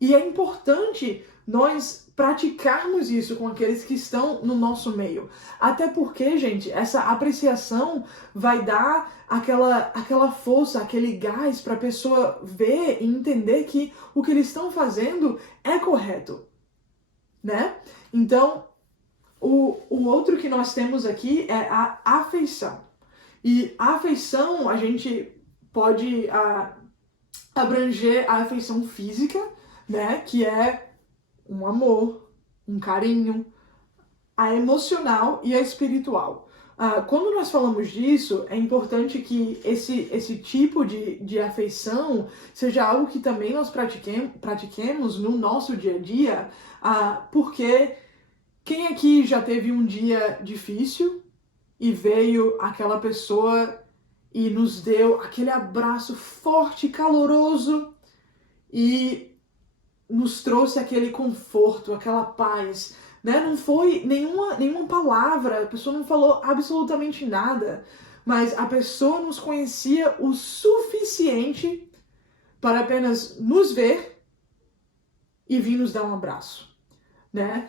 E é importante nós praticarmos isso com aqueles que estão no nosso meio. Até porque, gente, essa apreciação vai dar aquela força, aquele gás para a pessoa ver e entender que o que eles estão fazendo é correto, né? Então, o outro que nós temos aqui é a afeição. E a afeição, a gente pode abranger a afeição física, né? Que é um amor, um carinho, a emocional e a espiritual. Quando nós falamos disso, é importante que esse tipo de afeição seja algo que também nós pratiquemos no nosso dia a dia, porque quem aqui já teve um dia difícil, e veio aquela pessoa e nos deu aquele abraço forte, caloroso e nos trouxe aquele conforto, aquela paz, né? Não foi nenhuma palavra, a pessoa não falou absolutamente nada, mas a pessoa nos conhecia o suficiente para apenas nos ver e vir nos dar um abraço, né?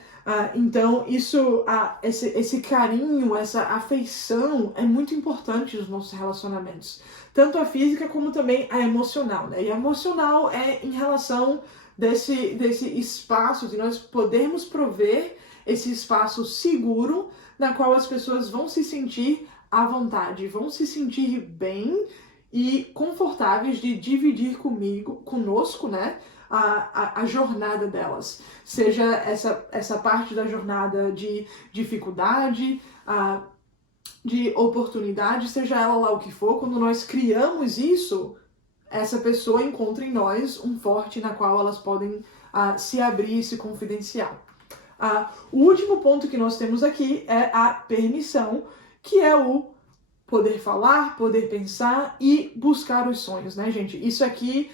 Então, esse carinho, essa afeição é muito importante nos nossos relacionamentos. Tanto a física como também a emocional, né? E a emocional é em relação desse espaço, de nós podermos prover esse espaço seguro na qual as pessoas vão se sentir à vontade, vão se sentir bem e confortáveis de dividir conosco, né? A jornada delas, seja essa parte da jornada de dificuldade, de oportunidade, seja ela lá o que for, quando nós criamos isso, essa pessoa encontra em nós um forte na qual elas podem se abrir e se confidenciar. O último ponto que nós temos aqui é a permissão, que é o poder falar, poder pensar e buscar os sonhos, né, gente? Isso aqui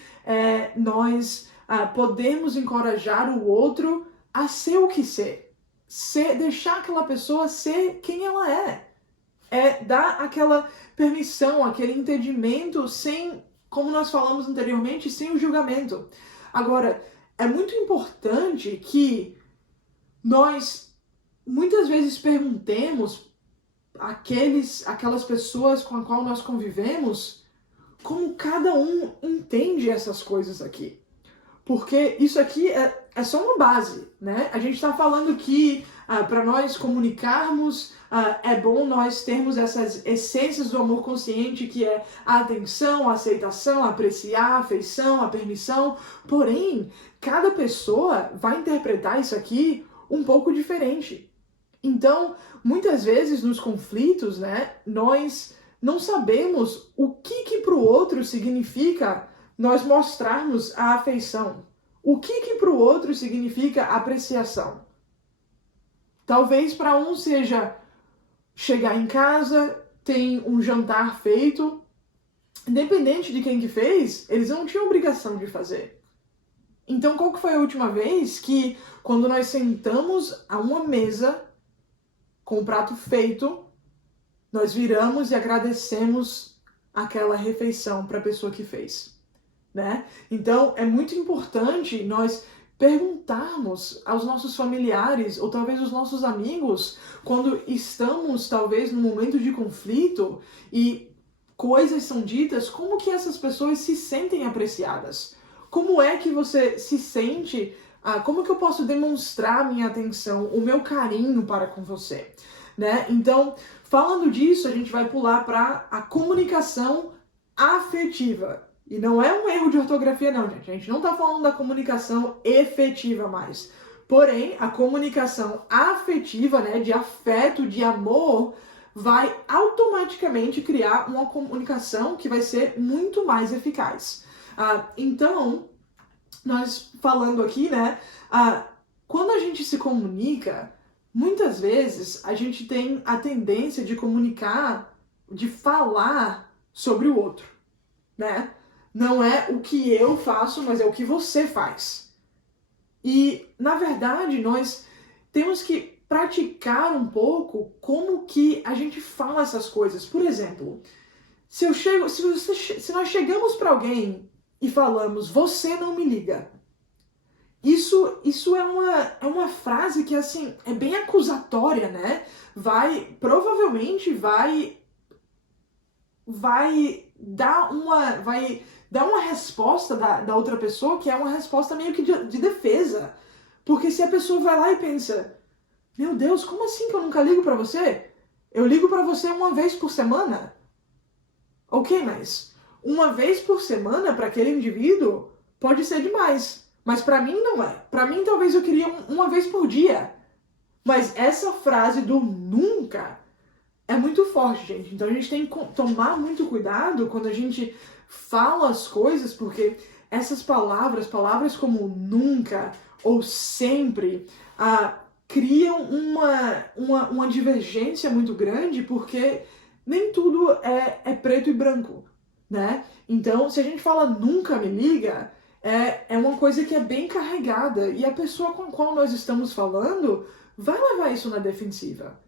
nós podemos encorajar o outro a ser o que deixar aquela pessoa ser quem ela é dar aquela permissão, aquele entendimento sem, como nós falamos anteriormente, sem o julgamento. Agora, é muito importante que nós muitas vezes perguntemos aquelas pessoas com as quais nós convivemos como cada um entende essas coisas aqui. Porque isso aqui é só uma base, né? A gente está falando que para nós comunicarmos é bom nós termos essas essências do amor consciente, que é a atenção, a aceitação, a apreciar, a afeição, a permissão. Porém, cada pessoa vai interpretar isso aqui um pouco diferente. Então, muitas vezes nos conflitos, né, nós não sabemos o que para o outro significa nós mostrarmos a afeição. O que para o outro significa apreciação? Talvez para um seja chegar em casa, tem um jantar feito, independente de quem que fez, eles não tinham obrigação de fazer. Então, qual que foi a última vez que, quando nós sentamos a uma mesa com o prato feito, nós viramos e agradecemos aquela refeição para a pessoa que fez? Né? Então, é muito importante nós perguntarmos aos nossos familiares ou talvez aos nossos amigos, quando estamos talvez num momento de conflito e coisas são ditas, como que essas pessoas se sentem apreciadas? Como é que você se sente? Como que eu posso demonstrar a minha atenção, o meu carinho para com você? Né? Então, falando disso, a gente vai pular para a comunicação afetiva. E não é um erro de ortografia não, gente. A gente não está falando da comunicação efetiva mais. Porém, a comunicação afetiva, né, de afeto, de amor, vai automaticamente criar uma comunicação que vai ser muito mais eficaz. Então, nós falando aqui, né, quando a gente se comunica, muitas vezes a gente tem a tendência de comunicar, de falar sobre o outro, né? Não é o que eu faço, mas é o que você faz. E, na verdade, nós temos que praticar um pouco como que a gente fala essas coisas. Por exemplo, se nós chegamos para alguém e falamos, você não me liga. Isso é uma frase que, assim, é bem acusatória, né? Provavelmente vai dar uma resposta da outra pessoa que é uma resposta meio que de defesa. Porque se a pessoa vai lá e pensa, meu Deus, como assim que eu nunca ligo pra você? Eu ligo pra você uma vez por semana. Ok, mas uma vez por semana para aquele indivíduo pode ser demais. Mas pra mim não é. Pra mim talvez eu queria uma vez por dia. Mas essa frase do nunca é muito forte, gente. Então a gente tem que tomar muito cuidado quando a gente fala as coisas, porque essas palavras como nunca ou sempre, criam uma divergência muito grande, porque nem tudo é preto e branco, né? Então, se a gente fala nunca me liga, é uma coisa que é bem carregada, e a pessoa com a qual nós estamos falando vai levar isso na defensiva.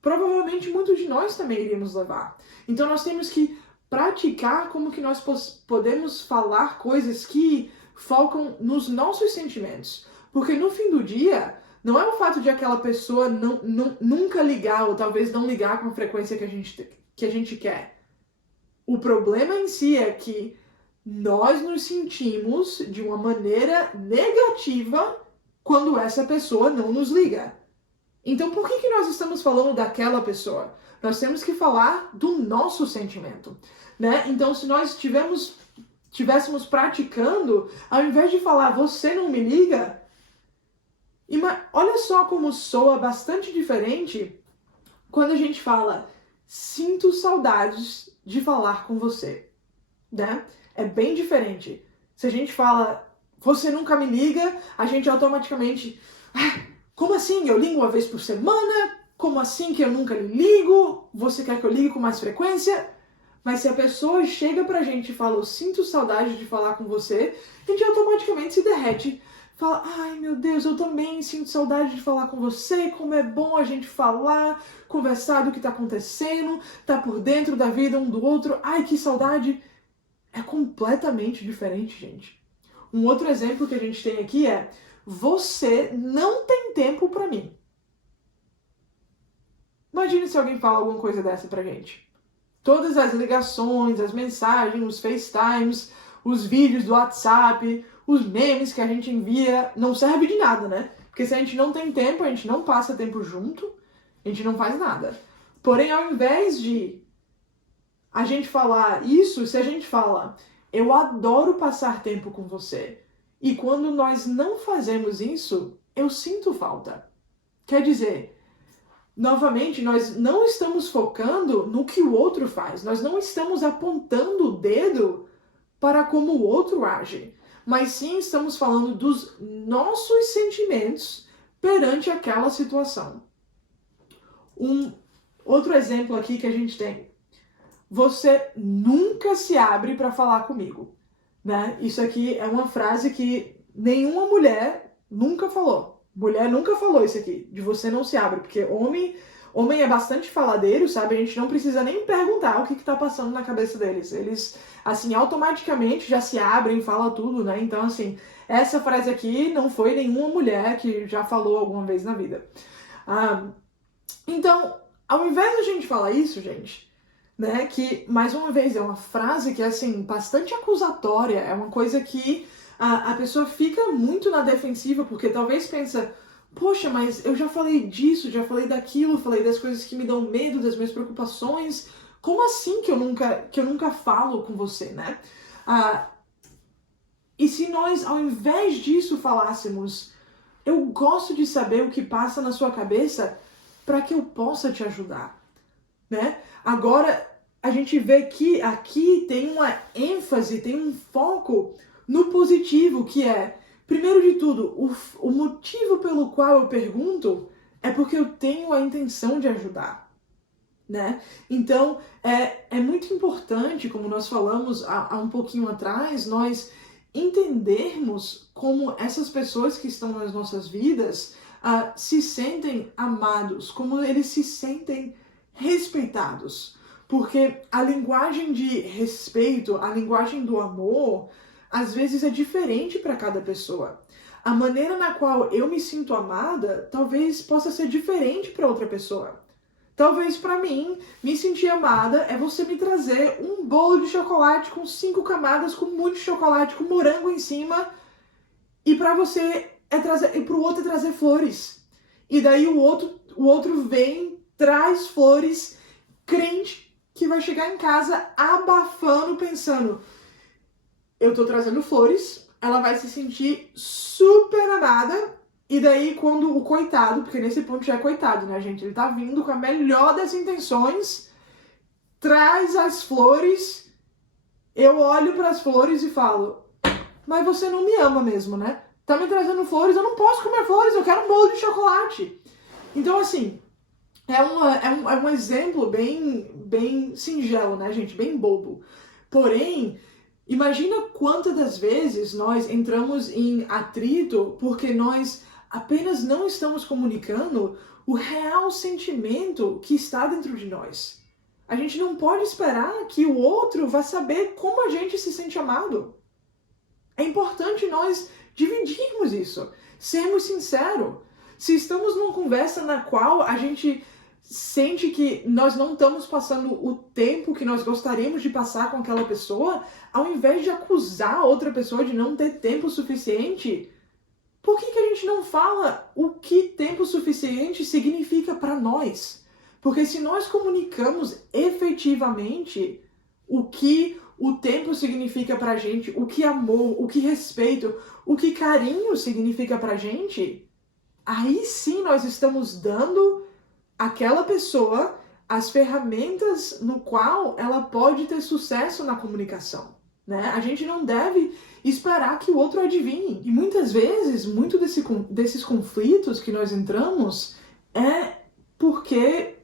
Provavelmente muitos de nós também iríamos levar. Então nós temos que praticar como que nós podemos falar coisas que focam nos nossos sentimentos. Porque no fim do dia, não é o fato de aquela pessoa nunca ligar, ou talvez não ligar com a frequência que a gente quer. O problema em si é que nós nos sentimos de uma maneira negativa quando essa pessoa não nos liga. Então, por que nós estamos falando daquela pessoa? Nós temos que falar do nosso sentimento, né? Então, se nós estivéssemos praticando, ao invés de falar, você não me liga, olha só como soa bastante diferente quando a gente fala, sinto saudades de falar com você, né? É bem diferente. Se a gente fala, você nunca me liga, a gente automaticamente... Como assim? Eu ligo uma vez por semana? Como assim que eu nunca lhe ligo? Você quer que eu ligue com mais frequência? Mas se a pessoa chega pra gente e fala, eu sinto saudade de falar com você, a gente automaticamente se derrete. Fala, ai meu Deus, eu também sinto saudade de falar com você, como é bom a gente falar, conversar do que tá acontecendo, tá por dentro da vida um do outro. Ai, que saudade! É completamente diferente, gente. Um outro exemplo que a gente tem aqui é, você não tem tempo pra mim. Imagine se alguém fala alguma coisa dessa pra gente. Todas as ligações, as mensagens, os FaceTimes, os vídeos do WhatsApp, os memes que a gente envia, não serve de nada, né? Porque se a gente não tem tempo, a gente não passa tempo junto, a gente não faz nada. Porém, ao invés de a gente falar isso, se a gente fala, eu adoro passar tempo com você, e quando nós não fazemos isso, eu sinto falta. Quer dizer, novamente, nós não estamos focando no que o outro faz. Nós não estamos apontando o dedo para como o outro age. Mas sim estamos falando dos nossos sentimentos perante aquela situação. Um outro exemplo aqui que a gente tem. Você nunca se abre para falar comigo. Né? Isso aqui é uma frase que nenhuma mulher nunca falou. Mulher nunca falou isso aqui, de você não se abre, porque homem é bastante faladeiro, sabe? A gente não precisa nem perguntar o que tá passando na cabeça deles. Eles, assim, automaticamente já se abrem, falam tudo, né? Então, assim, essa frase aqui não foi nenhuma mulher que já falou alguma vez na vida. Então, ao invés de a gente falar isso, gente, né, que, mais uma vez, é uma frase que é, assim, bastante acusatória, é uma coisa que a pessoa fica muito na defensiva, porque talvez pensa, poxa, mas eu já falei disso, já falei daquilo, falei das coisas que me dão medo, das minhas preocupações, como assim que eu nunca falo com você, né? E se nós, ao invés disso, falássemos, eu gosto de saber o que passa na sua cabeça para que eu possa te ajudar, né? Agora, a gente vê que aqui tem uma ênfase, tem um foco no positivo, que é, primeiro de tudo, o motivo pelo qual eu pergunto é porque eu tenho a intenção de ajudar, né? Então, é muito importante, como nós falamos há um pouquinho atrás, nós entendermos como essas pessoas que estão nas nossas vidas se sentem amados, como eles se sentem respeitados. Porque a linguagem de respeito, a linguagem do amor, às vezes é diferente para cada pessoa. A maneira na qual eu me sinto amada, talvez possa ser diferente para outra pessoa. Talvez para mim, me sentir amada é você me trazer um bolo de chocolate com 5 camadas, com muito chocolate, com morango em cima, e para você e pro outro é trazer flores. E daí o outro vem, traz flores, crente, que vai chegar em casa abafando, pensando, eu tô trazendo flores, ela vai se sentir super amada, e daí quando o coitado, porque nesse ponto já é coitado, né, gente? Ele tá vindo com a melhor das intenções, traz as flores, eu olho para as flores e falo, mas você não me ama mesmo, né? tá me trazendo flores, eu não posso comer flores, eu quero um bolo de chocolate. Então, assim, é um exemplo bem singelo, né, gente? Bem bobo. Porém, imagina quantas das vezes nós entramos em atrito porque nós apenas não estamos comunicando o real sentimento que está dentro de nós. A gente não pode esperar que o outro vá saber como a gente se sente amado. É importante nós dividirmos isso, sermos sinceros. Se estamos numa conversa na qual a gente sente que nós não estamos passando o tempo que nós gostaríamos de passar com aquela pessoa, ao invés de acusar a outra pessoa de não ter tempo suficiente, por que a gente não fala o que tempo suficiente significa para nós? Porque se nós comunicamos efetivamente o que o tempo significa pra gente, o que amor, o que respeito, o que carinho significa pra gente, aí sim nós estamos dando àquela pessoa as ferramentas no qual ela pode ter sucesso na comunicação, né? A gente não deve esperar que o outro adivinhe. E muitas vezes, muito desses conflitos que nós entramos é porque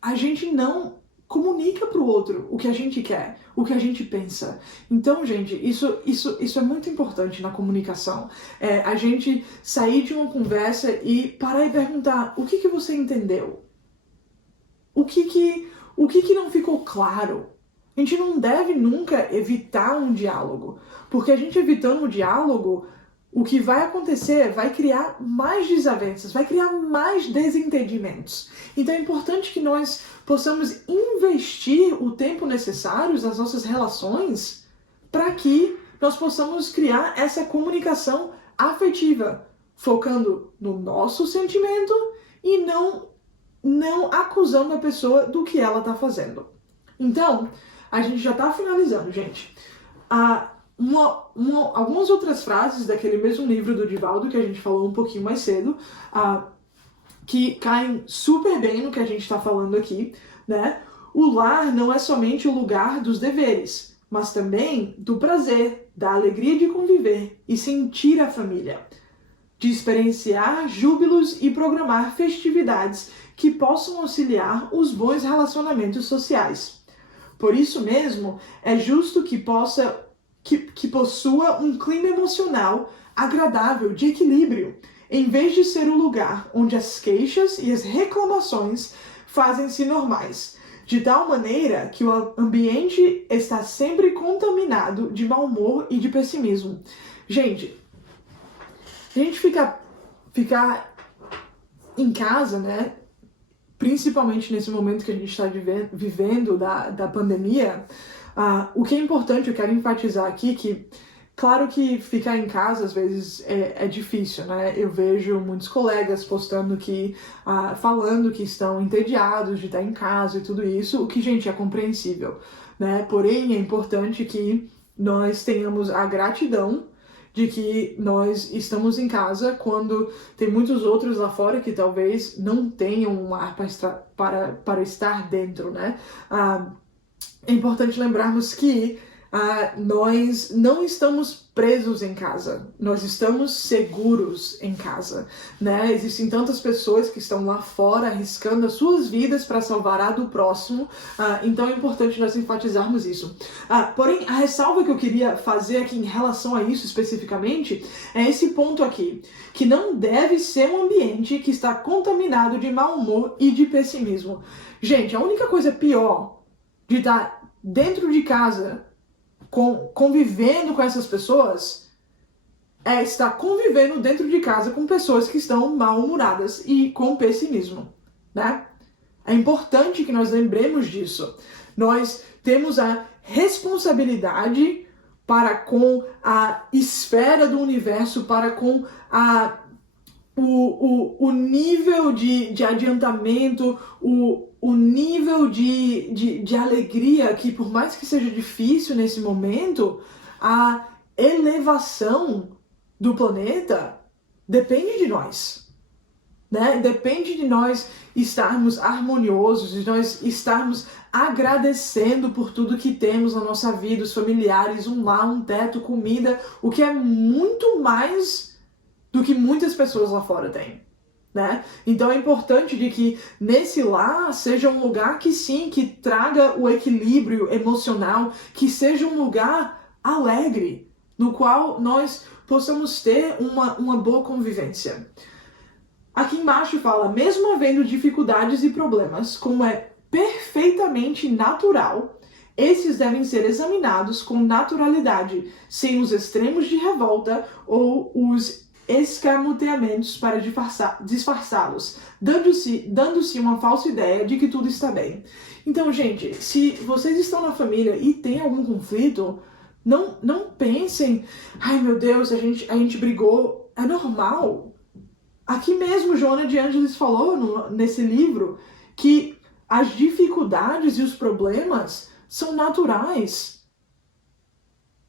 a gente não comunica para o outro o que a gente quer, o que a gente pensa. Então, gente, isso é muito importante na comunicação. A gente sair de uma conversa e parar e perguntar: o que você entendeu? O que não ficou claro? A gente não deve nunca evitar um diálogo, porque a gente evitando o diálogo, o que vai acontecer vai criar mais desavenças, vai criar mais desentendimentos. Então é importante que nós possamos investir o tempo necessário nas nossas relações para que nós possamos criar essa comunicação afetiva, focando no nosso sentimento e não acusando a pessoa do que ela está fazendo. Então, a gente já está finalizando, gente. Algumas outras frases daquele mesmo livro do Divaldo, que a gente falou um pouquinho mais cedo, que caem super bem no que a gente está falando aqui, né? O lar não é somente o lugar dos deveres, mas também do prazer, da alegria de conviver e sentir a família, de experienciar júbilos e programar festividades que possam auxiliar os bons relacionamentos sociais. Por isso mesmo, é justo que possua um clima emocional agradável, de equilíbrio, em vez de ser um lugar onde as queixas e as reclamações fazem-se normais, de tal maneira que o ambiente está sempre contaminado de mau humor e de pessimismo. Gente, a gente ficar em casa, né? Principalmente nesse momento que a gente está vivendo da pandemia, o que é importante, eu quero enfatizar aqui que, claro que ficar em casa às vezes é difícil, né? Eu vejo muitos colegas postando falando que estão entediados de estar em casa e tudo isso, o que, gente, é compreensível, né? Porém, é importante que nós tenhamos a gratidão de que nós estamos em casa quando tem muitos outros lá fora que talvez não tenham um ar para estar dentro, né? É importante lembrarmos que nós não estamos presos em casa, nós estamos seguros em casa, né? Existem tantas pessoas que estão lá fora arriscando as suas vidas para salvar a do próximo, então é importante nós enfatizarmos isso. Porém, a ressalva que eu queria fazer aqui em relação a isso especificamente é esse ponto aqui, que não deve ser um ambiente que está contaminado de mau humor e de pessimismo. Gente, a única coisa pior de estar dentro de casa convivendo com essas pessoas é estar convivendo dentro de casa com pessoas que estão mal-humoradas e com pessimismo, né? É importante que nós lembremos disso. Nós temos a responsabilidade para com a esfera do universo, para com o nível de adiantamento, o nível de alegria que, por mais que seja difícil nesse momento, a elevação do planeta depende de nós. né? Depende de nós estarmos harmoniosos, de nós estarmos agradecendo por tudo que temos na nossa vida, os familiares, um lar, um teto, comida, o que é muito mais do que muitas pessoas lá fora têm, né? Então é importante de que nesse lar seja um lugar que sim, que traga o equilíbrio emocional, que seja um lugar alegre, no qual nós possamos ter uma boa convivência. Aqui embaixo fala, mesmo havendo dificuldades e problemas, como é perfeitamente natural, esses devem ser examinados com naturalidade, sem os extremos de revolta ou os escamoteamentos para disfarçá-los, dando-se uma falsa ideia de que tudo está bem. Então, gente, se vocês estão na família e tem algum conflito, não pensem, ai meu Deus, a gente brigou, é normal. Aqui mesmo, Joana de Ângeles falou nesse livro que as dificuldades e os problemas são naturais.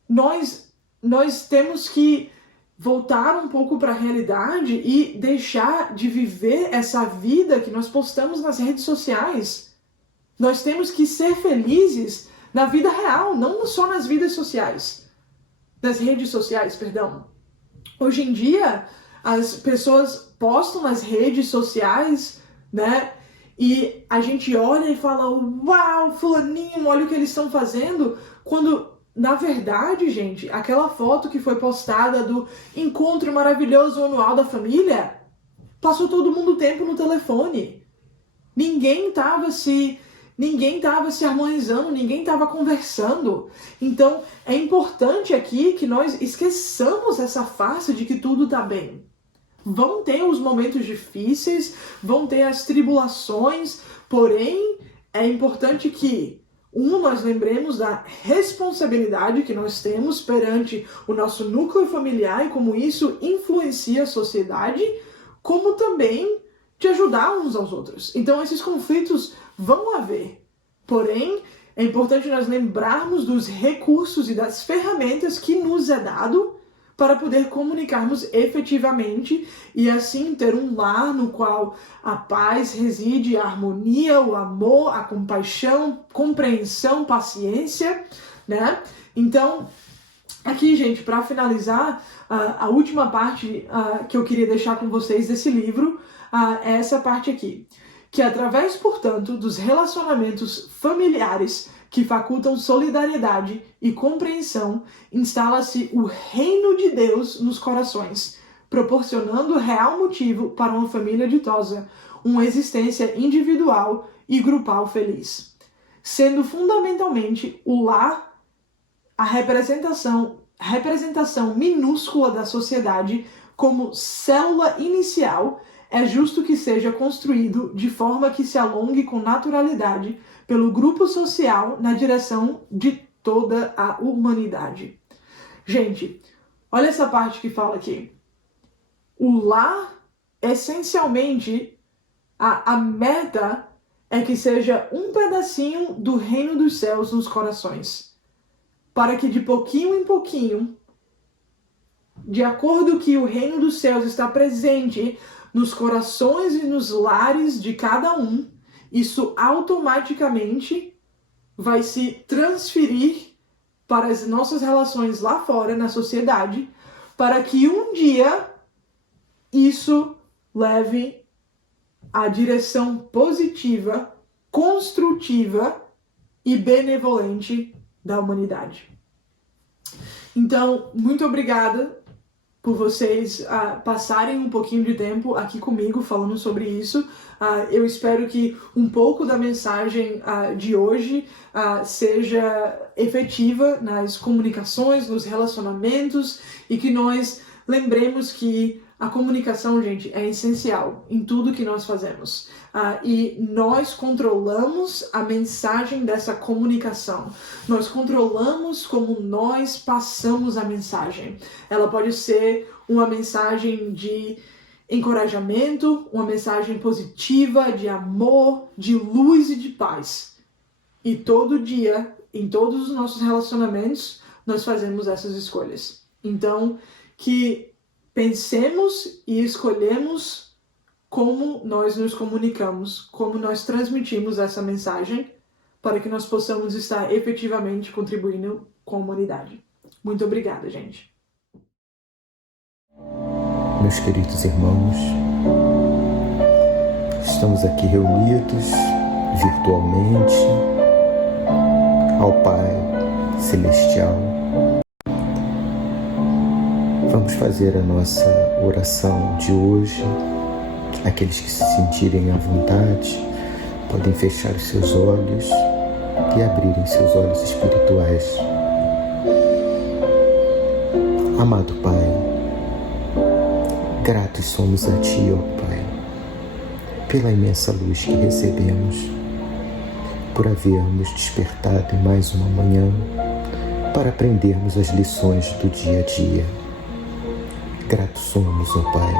Nós temos que voltar um pouco para a realidade e deixar de viver essa vida que nós postamos nas redes sociais. Nós temos que ser felizes na vida real, não só nas vidas sociais. Nas redes sociais, perdão. Hoje em dia, as pessoas postam nas redes sociais, né? E a gente olha e fala, uau, fulaninho, olha o que eles estão fazendo, quando, na verdade, gente, aquela foto que foi postada do encontro maravilhoso anual da família, passou todo mundo o tempo no telefone. Ninguém tava se harmonizando, ninguém estava conversando. Então, é importante aqui que nós esqueçamos essa farsa de que tudo tá bem. Vão ter os momentos difíceis, vão ter as tribulações, porém, é importante que, nós lembremos da responsabilidade que nós temos perante o nosso núcleo familiar e como isso influencia a sociedade, como também de ajudar uns aos outros. Então, esses conflitos vão haver. Porém, é importante nós lembrarmos dos recursos e das ferramentas que nos é dado para poder comunicarmos efetivamente e assim ter um lar no qual a paz reside, a harmonia, o amor, a compaixão, compreensão, paciência, né? Então, aqui, gente, para finalizar, a última parte que eu queria deixar com vocês desse livro é essa parte aqui. Que através, portanto, dos relacionamentos familiares que facultam solidariedade e compreensão, instala-se o reino de Deus nos corações, proporcionando real motivo para uma família ditosa, uma existência individual e grupal feliz. Sendo fundamentalmente o lar a representação minúscula da sociedade como célula inicial, é justo que seja construído de forma que se alongue com naturalidade pelo grupo social na direção de toda a humanidade. Gente, olha essa parte que fala aqui. O lar, essencialmente, a meta é que seja um pedacinho do reino dos céus nos corações. Para que de pouquinho em pouquinho, de acordo que o reino dos céus está presente nos corações e nos lares de cada um, isso automaticamente vai se transferir para as nossas relações lá fora, na sociedade, para que um dia isso leve à direção positiva, construtiva e benevolente da humanidade. Então, muito obrigada por vocês passarem um pouquinho de tempo aqui comigo falando sobre isso. Eu espero que um pouco da mensagem de hoje seja efetiva nas comunicações, nos relacionamentos e que nós lembremos que a comunicação, gente, é essencial em tudo que nós fazemos. E nós controlamos a mensagem dessa comunicação. Nós controlamos como nós passamos a mensagem. Ela pode ser uma mensagem de encorajamento, uma mensagem positiva, de amor, de luz e de paz. E todo dia, em todos os nossos relacionamentos, nós fazemos essas escolhas. Então, que pensemos e escolhemos como nós nos comunicamos, como nós transmitimos essa mensagem para que nós possamos estar efetivamente contribuindo com a humanidade. Muito obrigada, gente. Meus queridos irmãos, estamos aqui reunidos virtualmente ao Pai Celestial. Vamos fazer a nossa oração de hoje. Aqueles que se sentirem à vontade podem fechar os seus olhos e abrirem seus olhos espirituais. Amado Pai, gratos somos a Ti, ó Pai, pela imensa luz que recebemos, por havermos despertado em mais uma manhã para aprendermos as lições do dia a dia. Gratos somos, ó Pai,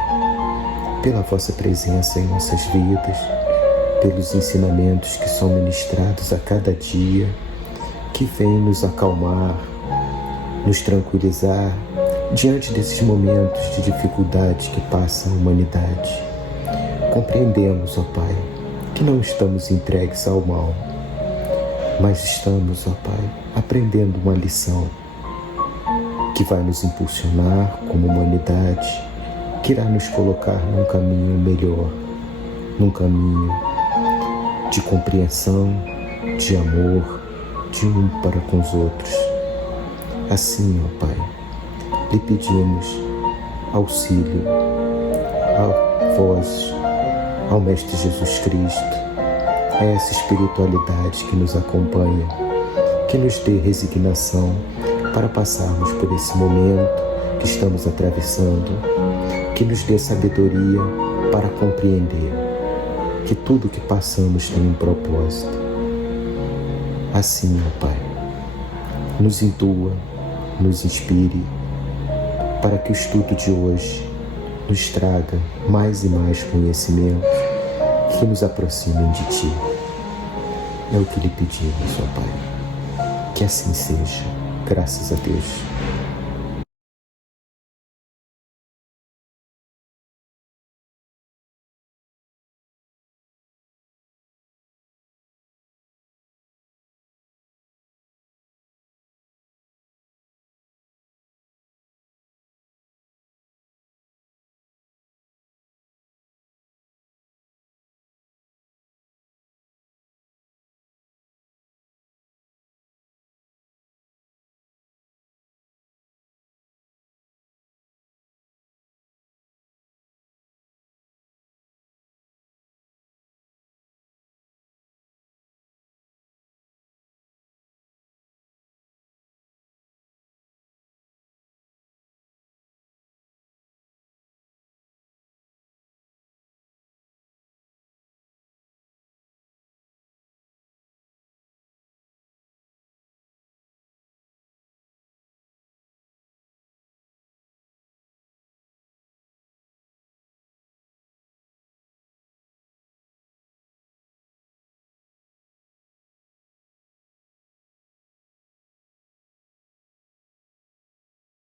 pela vossa presença em nossas vidas, pelos ensinamentos que são ministrados a cada dia, que vêm nos acalmar, nos tranquilizar diante desses momentos de dificuldade que passa a humanidade. Compreendemos, ó Pai, que não estamos entregues ao mal, mas estamos, ó Pai, aprendendo uma lição que vai nos impulsionar como humanidade, que irá nos colocar num caminho melhor, num caminho de compreensão, de amor, de um para com os outros. Assim, ó Pai, lhe pedimos auxílio a vós, ao Mestre Jesus Cristo, a essa espiritualidade que nos acompanha, que nos dê resignação para passarmos por esse momento que estamos atravessando, que nos dê sabedoria para compreender que tudo que passamos tem um propósito. Assim, ó Pai, nos intua, nos inspire, para que o estudo de hoje nos traga mais e mais conhecimentos que nos aproximem de Ti. É o que lhe pedimos, ó Pai. Que assim seja, graças a Deus.